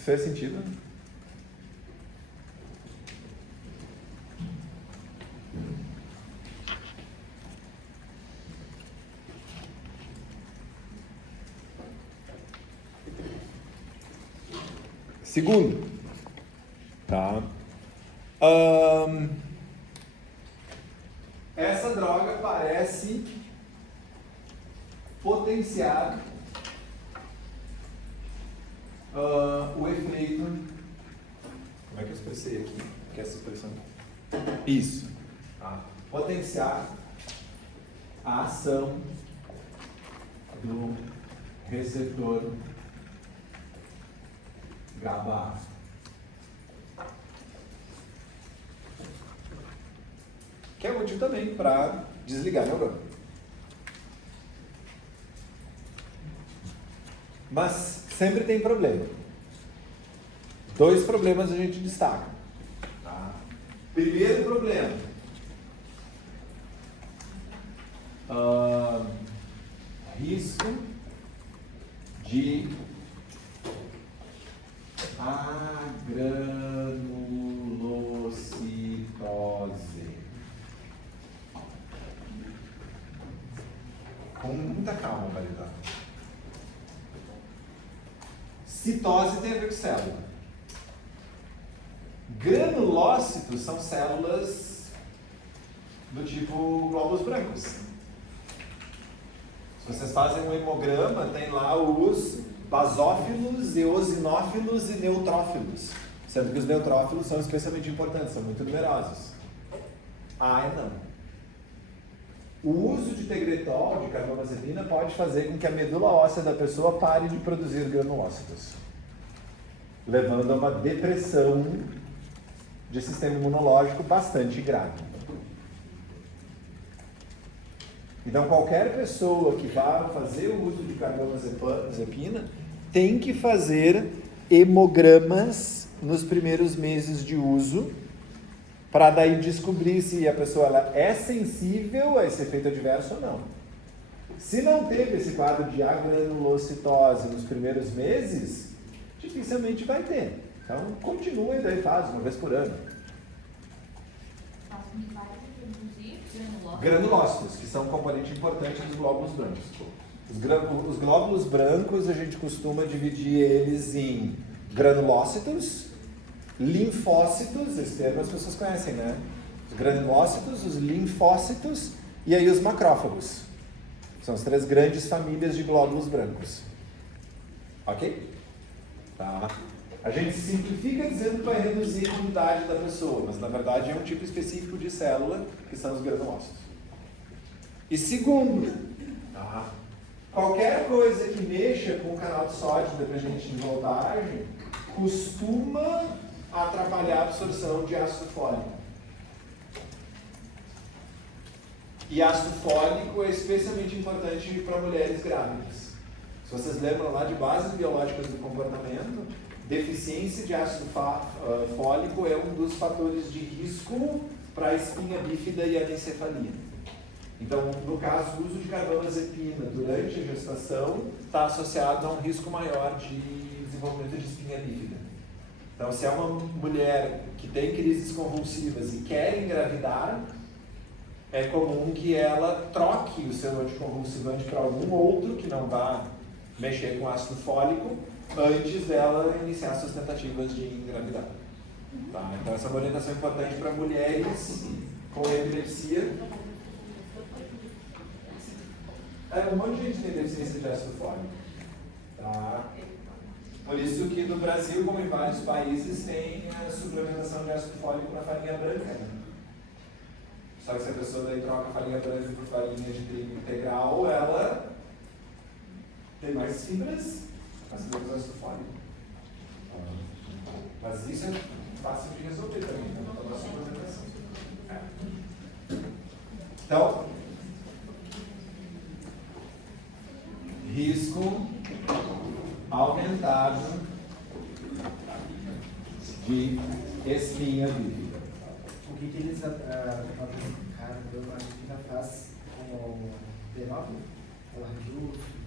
Fez sentido? Segundo, tá? Essa droga parece potenciar o efeito. Como é que eu expressei aqui? Que é essa expressão? Isso. Potenciar a ação do receptor GABA. Que é útil também para desligar neurônio. Mas sempre tem problema. 2 problemas a gente destaca. Tá? Primeiro problema. Risco de agranulocitose. Com muita calma, validar. Citose tem a ver com célula. Granulócitos são células do tipo glóbulos brancos. Se vocês fazem um hemograma, tem lá os basófilos, eosinófilos e neutrófilos. Sendo que os neutrófilos são especialmente importantes, são muito numerosos. Não. O uso de tegretol, de carbamazepina, pode fazer com que a medula óssea da pessoa pare de produzir granulócitos, levando a uma depressão de sistema imunológico bastante grave. Então, qualquer pessoa que vá fazer o uso de carbamazepina tem que fazer hemogramas nos primeiros meses de uso, para daí descobrir se a pessoa ela é sensível a esse efeito adverso ou não. Se não teve esse quadro de agranulocitose nos primeiros meses, dificilmente vai ter. Então, continua e daí faz, uma vez por ano. Granulócitos, que são um componente importante dos glóbulos brancos. Os glóbulos brancos, a gente costuma dividir eles em granulócitos, linfócitos, esse termo as pessoas conhecem, né? Os granulócitos, os linfócitos e aí os macrófagos. São as 3 grandes famílias de glóbulos brancos. Ok? Tá. A gente simplifica dizendo que vai reduzir a imunidade da pessoa, mas na verdade é um tipo específico de célula, que são os granulócitos. E segundo, tá? Qualquer coisa que mexa com o canal de sódio dependente de voltagem costuma atrapalhar a absorção de ácido fólico. E ácido fólico é especialmente importante para mulheres grávidas. Se vocês lembram lá de bases biológicas do comportamento, deficiência de ácido fólico é um dos fatores de risco para a espinha bífida e anencefalia. Então, no caso, o uso de carbamazepina durante a gestação está associado a um risco maior de desenvolvimento de espinha bífida. Então, se é uma mulher que tem crises convulsivas e quer engravidar, é comum que ela troque o seu anticonvulsivante para algum outro que não vá mexer com ácido fólico antes dela iniciar suas tentativas de engravidar. Tá? Então, essa é uma orientação importante para mulheres com epilepsia. Um monte de gente tem deficiência de ácido fólico. Tá? Por isso que no Brasil, como em vários países, tem a suplementação de ácido fólico na farinha branca. Né? Só que se a pessoa daí troca a farinha branca por farinha de trigo integral, ela tem mais fibras, mas tem mais ácido fólico. Mas isso é fácil de resolver também, né? Então, a suplementação. Então, risco aumentado de espinha bífida. O que eles a faz com o P9?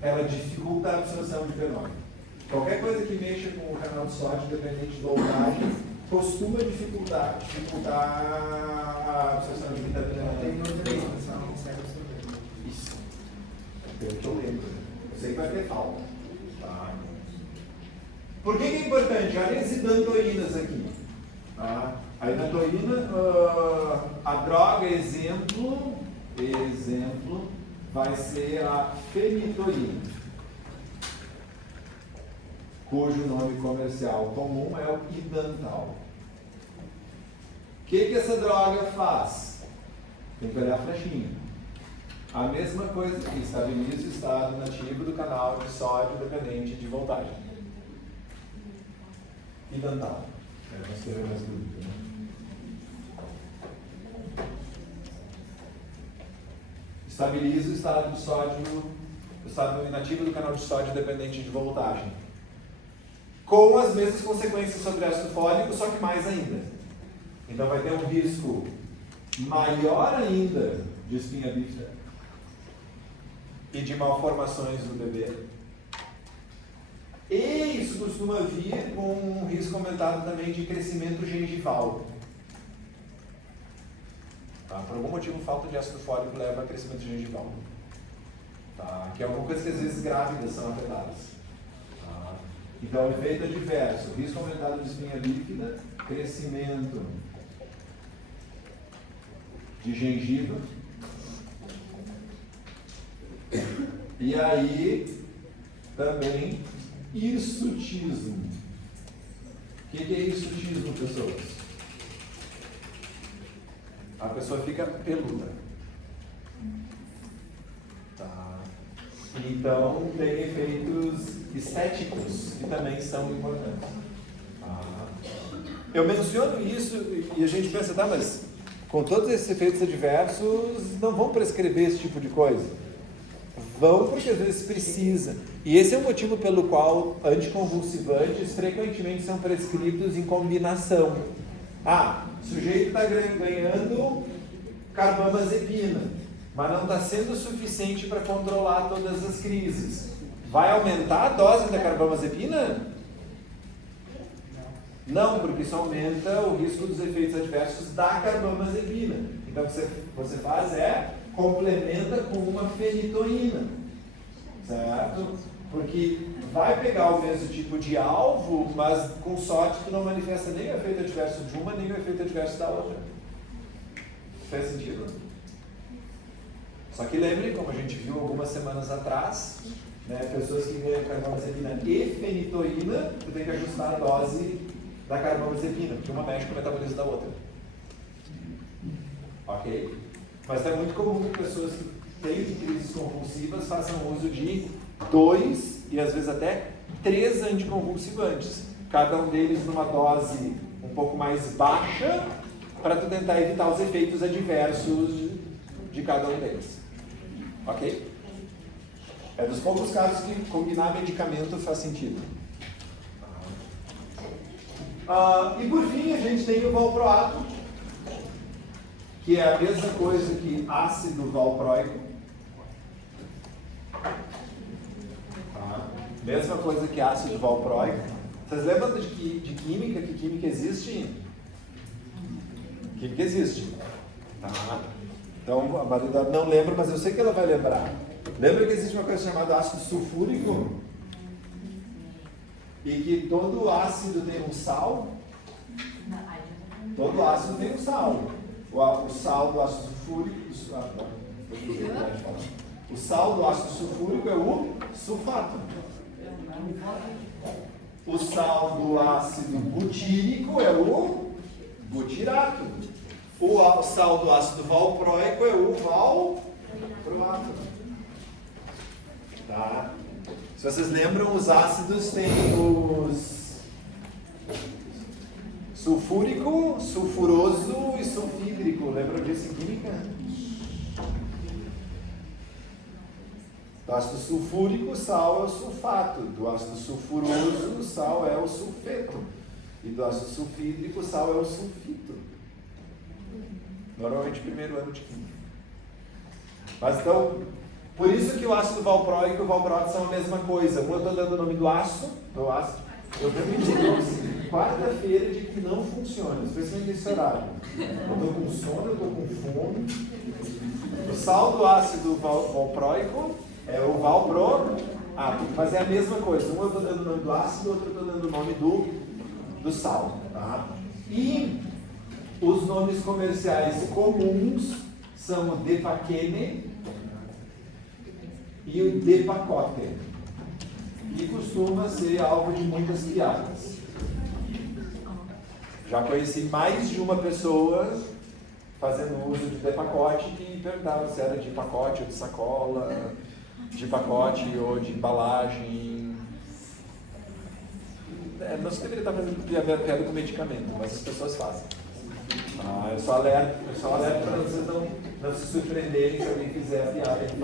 Ela dificulta a absorção de P9. Qualquer coisa que mexa com o canal de sódio, dependente de voltagem, costuma dificultar a absorção de vitamina Tem neurotransmissão, você não consegue absorver. Isso. Pelo que eu lembro. Eu sei que vai ter falta. Tá? Por que é importante? Olha as idantoínas aqui. Tá? A idantoína, a droga exemplo, vai ser a fenitoína, cujo nome comercial comum é o idantal. O que essa droga faz? Tem que olhar a flechinha. A mesma coisa que estabiliza o estado nativo do canal de sódio dependente de voltagem. Idantal. Vamos escrever mais dúvida, né? Estabiliza o estado de sódio, o estado inativo do canal de sódio dependente de voltagem. Com as mesmas consequências sobre ácido fólico, só que mais ainda. Então vai ter um risco maior ainda de espinha bífida e de malformações do bebê. E isso costuma vir com um risco aumentado também de crescimento gengival. Tá? Por algum motivo, falta de ácido fólico leva a crescimento gengival. Tá? Que é uma coisa que às vezes grávidas são afetadas. Tá? Então, efeito adverso, risco aumentado de espinha bífida, crescimento de gengiva. E aí, também, hirsutismo. O que é hirsutismo, pessoas? A pessoa fica peluda. Tá. Então, tem efeitos estéticos que também são importantes. Tá. Eu menciono isso e a gente pensa, tá, mas com todos esses efeitos adversos, não vão prescrever esse tipo de coisa. Vão porque às vezes precisa. E esse é o motivo pelo qual anticonvulsivantes frequentemente são prescritos em combinação. Ah, o sujeito está ganhando carbamazepina, mas não está sendo suficiente para controlar todas as crises. Vai aumentar a dose da carbamazepina? Não, porque isso aumenta o risco dos efeitos adversos da carbamazepina. Então o que você faz é complementa com uma fenitoína, certo? Porque vai pegar o mesmo tipo de alvo, mas com sorte tu não manifesta nem o efeito adverso de uma, nem o efeito adverso da outra. Faz sentido? Só que lembre, como a gente viu algumas semanas atrás, né, pessoas que ganham carbamazepina e fenitoína, tu tem que ajustar a dose da carbamazepina, porque uma mexe com o metabolismo da outra. Ok? Mas é muito comum que pessoas que têm crises convulsivas façam uso de 2 e às vezes até 3 anticonvulsivantes, cada um deles numa dose um pouco mais baixa, para tu tentar evitar os efeitos adversos de cada um deles. Ok? É dos poucos casos que combinar medicamento faz sentido. E por fim a gente tem o valproato, que é a mesma coisa que ácido valproico. Tá? Mesma coisa que ácido valproico. Vocês lembram de química? Que química existe? Química existe. Tá? Então, a Maria não lembra, mas eu sei que ela vai lembrar. Lembra que existe uma coisa chamada ácido sulfúrico? E que todo ácido tem um sal? Todo ácido tem um sal. O sal do ácido sulfúrico, o sal do ácido sulfúrico é o sulfato. O sal do ácido butírico é o butirato. O sal do ácido valproico é o valproato. Tá? Se vocês lembram, os ácidos têm os sulfúrico, sulfuroso e sulfídrico. Lembram disso em química? Do ácido sulfúrico, o sal é o sulfato. Do ácido sulfuroso, o sal é o sulfeto. E do ácido sulfídrico, o sal é o sulfito. Normalmente, primeiro ano de química. Mas então, por isso que o ácido valproico e o valproato são a mesma coisa. Um eu estou dando o nome do ácido. Eu repeti quarta-feira de que não funciona, especialmente nesse horário. Eu estou com sono, eu estou com fome. O sal do ácido valproico é o valproato, mas é a mesma coisa. Um eu estou dando o nome do ácido, outro eu estou dando o nome do sal. Tá? E os nomes comerciais comuns são o Depaquene, e o Depakote, que costuma ser alvo de muitas piadas. Já conheci mais de uma pessoa fazendo uso de Depakote que perguntava se era de pacote ou de sacola, de pacote ou de embalagem. Não se deveria estar fazendo piada com medicamento, mas as pessoas fazem. Eu só alerto para vocês não se surpreenderem se alguém fizer a piada aqui.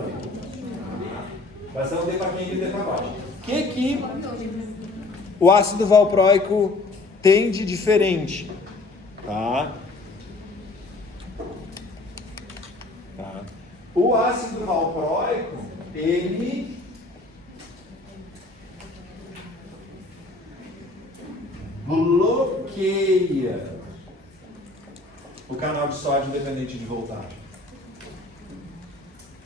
Mas não Depakote e Depakote. O que o ácido valproico tem de diferente? Tá? O ácido valproico, ele bloqueia o canal de sódio dependente de voltagem.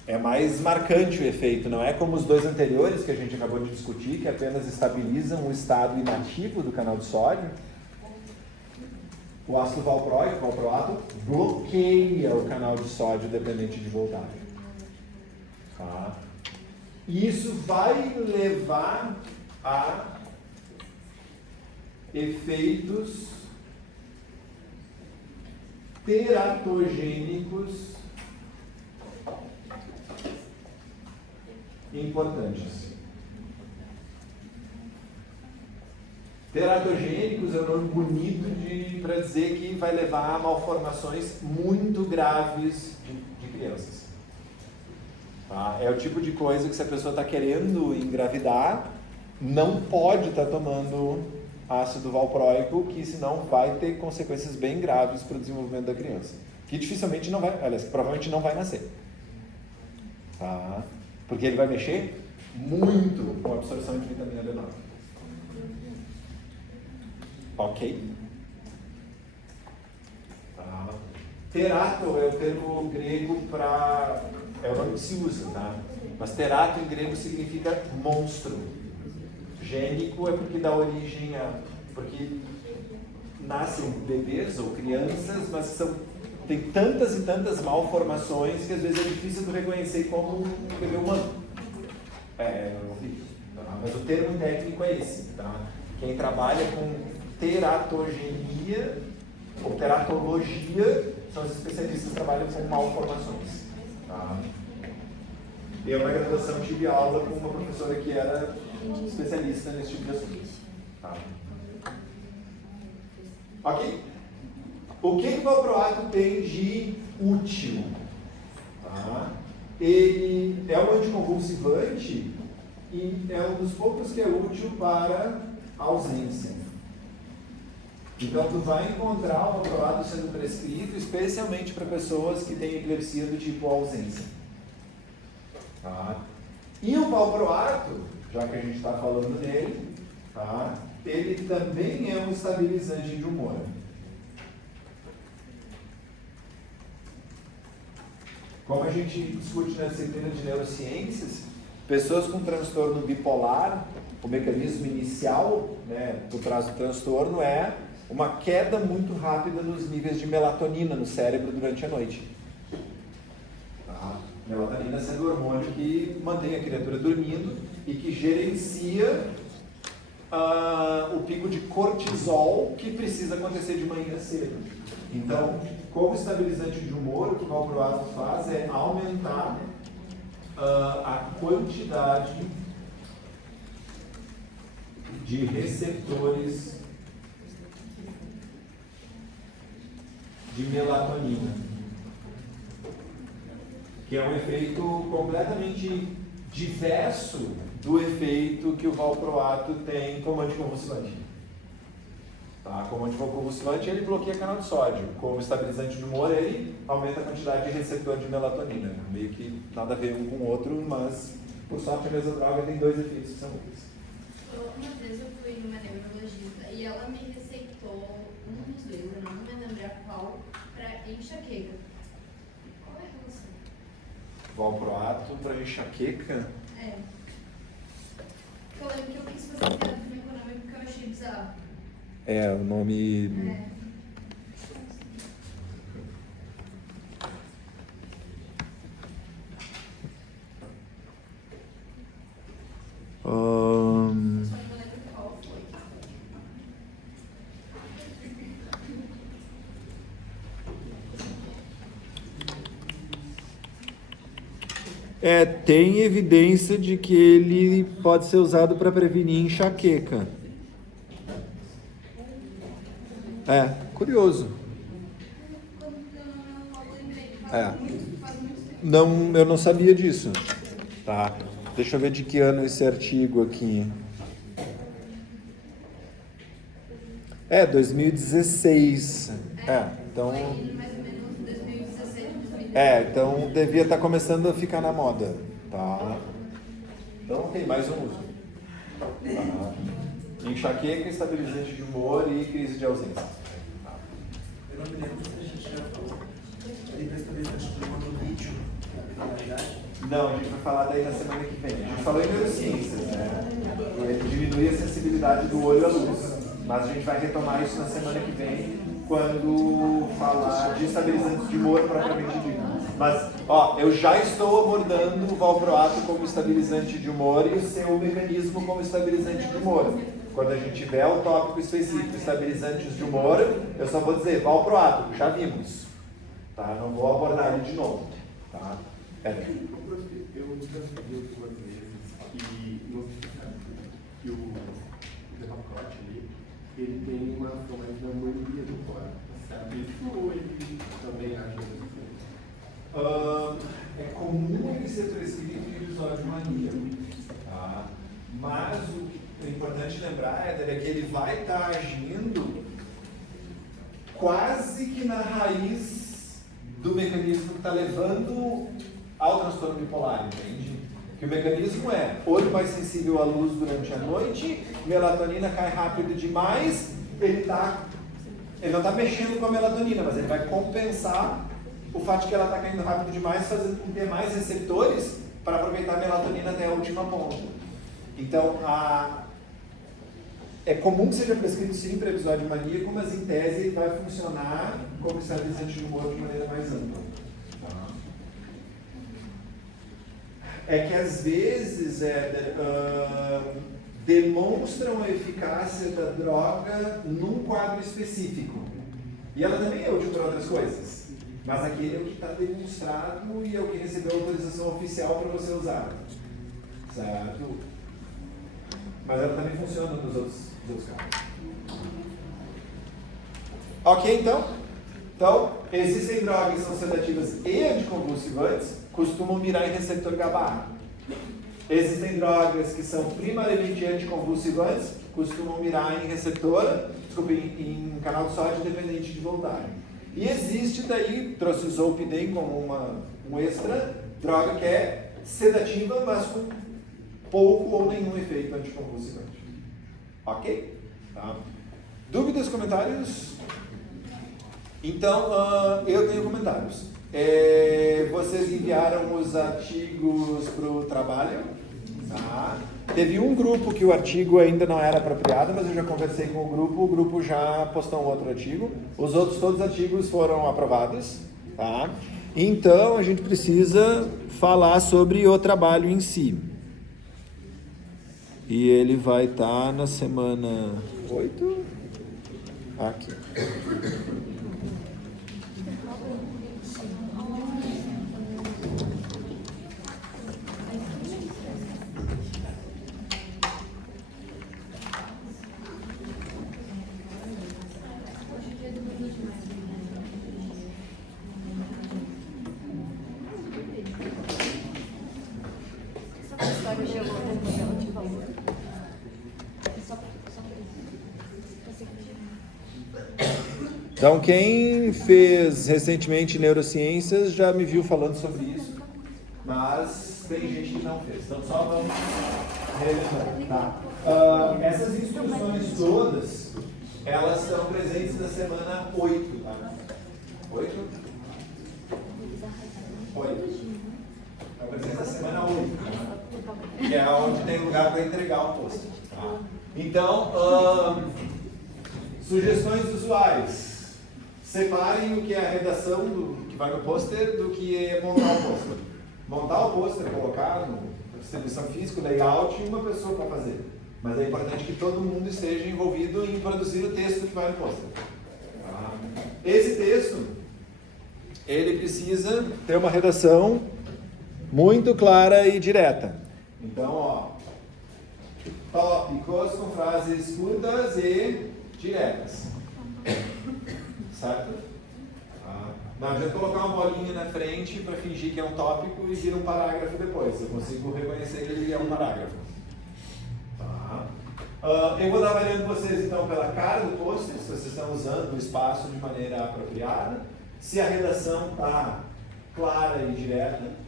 É mais marcante o efeito, não é como os dois anteriores que a gente acabou de discutir, que apenas estabilizam o estado inativo do canal de sódio. O ácido valproico, valproato, bloqueia o canal de sódio dependente de voltagem. Tá? E isso vai levar a efeitos teratogênicos importantes. Teratogênicos é um nome bonito para dizer que vai levar a malformações muito graves de crianças. Tá? É o tipo de coisa que se a pessoa está querendo engravidar, não pode estar tomando ácido valproico, que senão vai ter consequências bem graves para o desenvolvimento da criança. Que dificilmente não vai, aliás, provavelmente não vai nascer. Tá? Porque ele vai mexer muito com a absorção de vitamina B9. Ok? Tá. Terato é o termo grego para... é o nome que se usa, tá? Mas terato em grego significa monstro. Gênico é porque dá origem a... porque nascem bebês ou crianças, mas tem tantas e tantas malformações que às vezes é difícil de reconhecer como um bebê humano. É horrível. Tá? Mas o termo técnico é esse. Tá? Quem trabalha com teratogenia ou teratologia são os especialistas que trabalham com malformações. Tá? Eu, na graduação, tive aula com uma professora que era especialista nesse tipo de assunto. Tá? Ok? O que o valproato tem de útil? Tá? Ele é um anticonvulsivante e é um dos poucos que é útil para ausência. Então, tu vai encontrar o valproato sendo prescrito especialmente para pessoas que têm epilepsia do tipo ausência. Tá? E o valproato, já que a gente está falando dele, tá? Ele também é um estabilizante de humor. Como a gente discute na disciplina de neurociências, pessoas com transtorno bipolar, o mecanismo inicial, né, por trás do transtorno é uma queda muito rápida nos níveis de melatonina no cérebro durante a noite. Tá? Melatonina sendo o hormônio que mantém a criatura dormindo e que gerencia o pico de cortisol que precisa acontecer de manhã cedo. Então, como estabilizante de humor, o que o valproato faz é aumentar a quantidade de receptores de melatonina, que é um efeito completamente diverso do efeito que o valproato tem como anticonvulsivante. Tá? Como anticonvulsivante, ele bloqueia canal de sódio. Como estabilizante de humor, ele aumenta a quantidade de receptor de melatonina. Meio que nada a ver um com o outro, mas por sorte a mesma droga tem dois efeitos que são úteis. Uma vez eu fui numa neurologista e ela me receitou um dos dois, eu não me lembro qual, para enxaqueca. Qual é a relação? Valproato para enxaqueca? É. Eu lembro que eu quis fazer piada com o nome porque eu achei bizarro. É, o nome... É. Tem evidência de que ele pode ser usado para prevenir enxaqueca. Curioso. Não, eu não sabia disso. Tá. Deixa eu ver de que ano esse artigo aqui. 2016. Então. Foi mais ou menos 2016, 2017. Então devia estar começando a ficar na moda. Tá. Então, ok, mais um uso. Tá. Enxaqueca, estabilizante de humor e crise de ausência. Tá. Eu não me lembro se a gente já falou. Ele vai estabilizante de humor no lítio, na realidade. Não, a gente vai falar daí na semana que vem. A gente falou em neurociências, né? Ele diminui a sensibilidade do olho à luz. Mas a gente vai retomar isso na semana que vem, quando falar de estabilizantes de humor propriamente dito. Mas, eu já estou abordando o valproato como estabilizante de humor e o seu mecanismo como estabilizante de humor. Quando a gente tiver o tópico específico estabilizantes de humor, eu só vou dizer valproato, já vimos. Tá? Não vou abordar ele de novo. Tá? Eu transferi algumas vezes e não se sabe que o pacote ali, ele tem uma ação mais da maioria do corpo, sabe? Isso ou ele também ajuda assim? É comum ele ser prescrito em episódio maníaco, tá? Mas o que é importante lembrar é que ele vai estar agindo quase que na raiz do mecanismo que está levando ao transtorno bipolar, entende? Que o mecanismo é olho mais sensível à luz durante a noite, melatonina cai rápido demais, ele não está mexendo com a melatonina, mas ele vai compensar o fato de que ela está caindo rápido demais, fazendo com que tenha mais receptores para aproveitar a melatonina até a última ponta. Então, é comum que seja prescrito sim para episódio maníaco, mas em tese ele vai funcionar como estabilizante de humor de maneira mais ampla. É que às vezes demonstram a eficácia da droga num quadro específico. E ela também é útil para outras coisas. Mas aquele é o que está demonstrado e é o que recebeu autorização oficial para você usar. Certo? Mas ela também funciona nos outros casos. Ok, então? Então, existem drogas que são sedativas e anticonvulsivantes, costumam mirar em receptor GABA. Existem drogas que são primariamente anticonvulsivantes, costumam mirar em em canal de sódio dependente de voltagem. E existe daí, trouxe o Zolpidem como um extra, droga que é sedativa, mas com pouco ou nenhum efeito anticonvulsivante. Ok? Tá. Dúvidas, comentários? Então, eu tenho comentários. Vocês enviaram os artigos para o trabalho? Tá. Teve um grupo que o artigo ainda não era apropriado, mas eu já conversei com o grupo já postou um outro artigo. Os outros todos os artigos foram aprovados. Tá. Então, a gente precisa falar sobre o trabalho em si. E ele vai estar na semana 8? Aqui. Então, quem fez recentemente neurociências já me viu falando sobre isso, mas tem gente que não fez. Então, só vamos relembrar. Tá? Essas instruções todas, elas estão presentes na semana 8. Tá? 8? 8. Estão presentes na semana 8, tá? Que é onde tem lugar para entregar o pôster. Tá? Então, sugestões usuais. Separem o que é a redação que vai no pôster do que é montar o pôster. Montar o pôster, colocar na distribuição física, layout, uma pessoa para fazer. Mas é importante que todo mundo esteja envolvido em produzir o texto que vai no pôster. Esse texto, ele precisa ter uma redação muito clara e direta. Então, ó, tópicos com frases curtas e diretas. Certo? Não adianta colocar uma bolinha na frente para fingir que é um tópico e vira um parágrafo depois. Eu consigo reconhecer que ele é um parágrafo. Tá. Eu vou dar avaliando vocês então pela cara do pôster, se vocês estão usando o espaço de maneira apropriada, se a redação está clara e direta.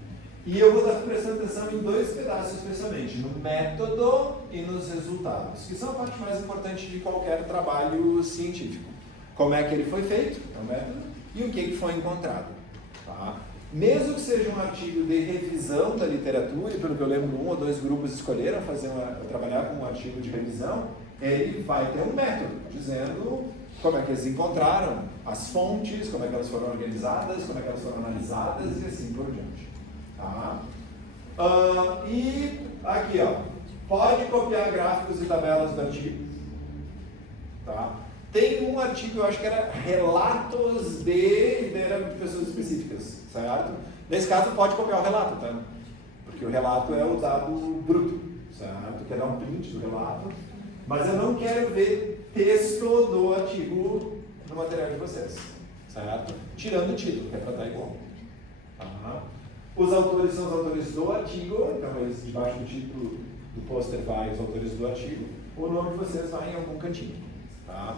E eu vou estar prestando atenção em dois pedaços especialmente, no método e nos resultados, que são a parte mais importante de qualquer trabalho científico. Como é que ele foi feito, é o método, e o que foi encontrado. Tá? Mesmo que seja um artigo de revisão da literatura, e pelo que eu lembro, 1 ou 2 grupos escolheram trabalhar com um artigo de revisão, ele vai ter um método, dizendo como é que eles encontraram as fontes, como é que elas foram organizadas, como é que elas foram analisadas e assim por diante. Tá? E aqui, ó, pode copiar gráficos e tabelas do artigo. Tá? Tem um artigo, eu acho que era relatos de pessoas específicas, certo? Nesse caso, pode copiar o relato, tá? Porque o relato é o dado bruto, certo? Quer dar um print do relato, mas eu não quero ver texto do artigo no material de vocês, certo? Tirando o título, que é para dar igual. Tá? Os autores são os autores do artigo, então eles, debaixo do título do pôster vai os autores do artigo, o nome de vocês vai em algum cantinho. Tá?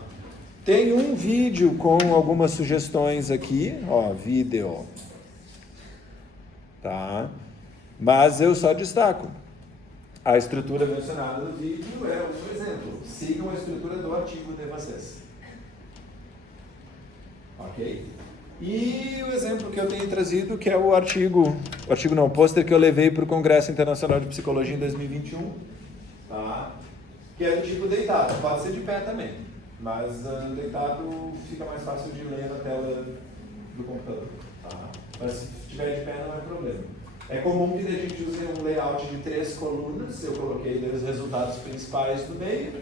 Tem um vídeo com algumas sugestões aqui, ó, vídeo. Tá? Mas eu só destaco. A estrutura mencionada no vídeo é um exemplo. Sigam a estrutura do artigo de vocês. Ok? E o exemplo que eu tenho trazido, que é o pôster que eu levei para o Congresso Internacional de Psicologia em 2021, tá? Que é do tipo deitado, pode ser de pé também, mas deitado fica mais fácil de ler na tela do computador, tá? Mas se estiver de pé não é problema. É comum que a gente use um layout de 3 colunas, eu coloquei os resultados principais do meio,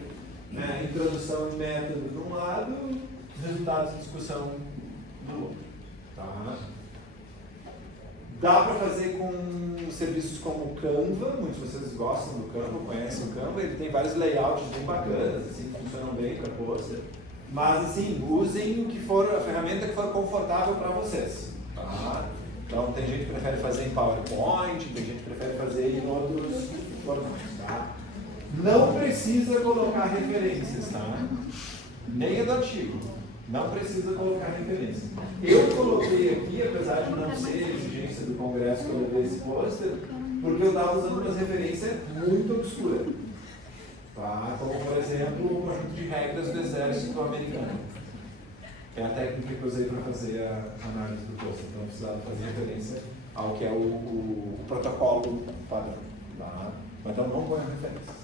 né? Introdução e método de um lado, resultados de discussão do outro. Tá? Dá para fazer com serviços como o Canva, muitos de vocês gostam do Canva, conhecem o Canva, ele tem vários layouts bem bacanas, assim, funcionam bem para pôster, mas assim, usem o que for, a ferramenta que for confortável para vocês. Tá? Então tem gente que prefere fazer em PowerPoint, tem gente que prefere fazer em outros formatos. Tá? Não precisa colocar referências, tá? Nem é do artigo. Não precisa colocar referência. Eu coloquei aqui, apesar de não ser exigência do Congresso que eu levei esse pôster, porque eu estava usando umas referências muito obscuras. Tá? Como, por exemplo, o conjunto de regras do Exército Americano. É a técnica que eu usei para fazer a análise do pôster. Então, eu precisava fazer referência ao que é o protocolo padrão. Tá? Então, não põe referências.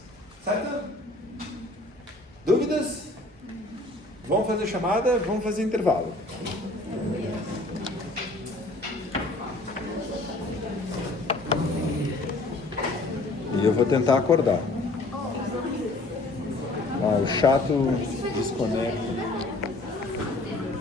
Certo? Dúvidas? Vamos fazer chamada, vamos fazer intervalo. E eu vou tentar acordar. O chato desconecta.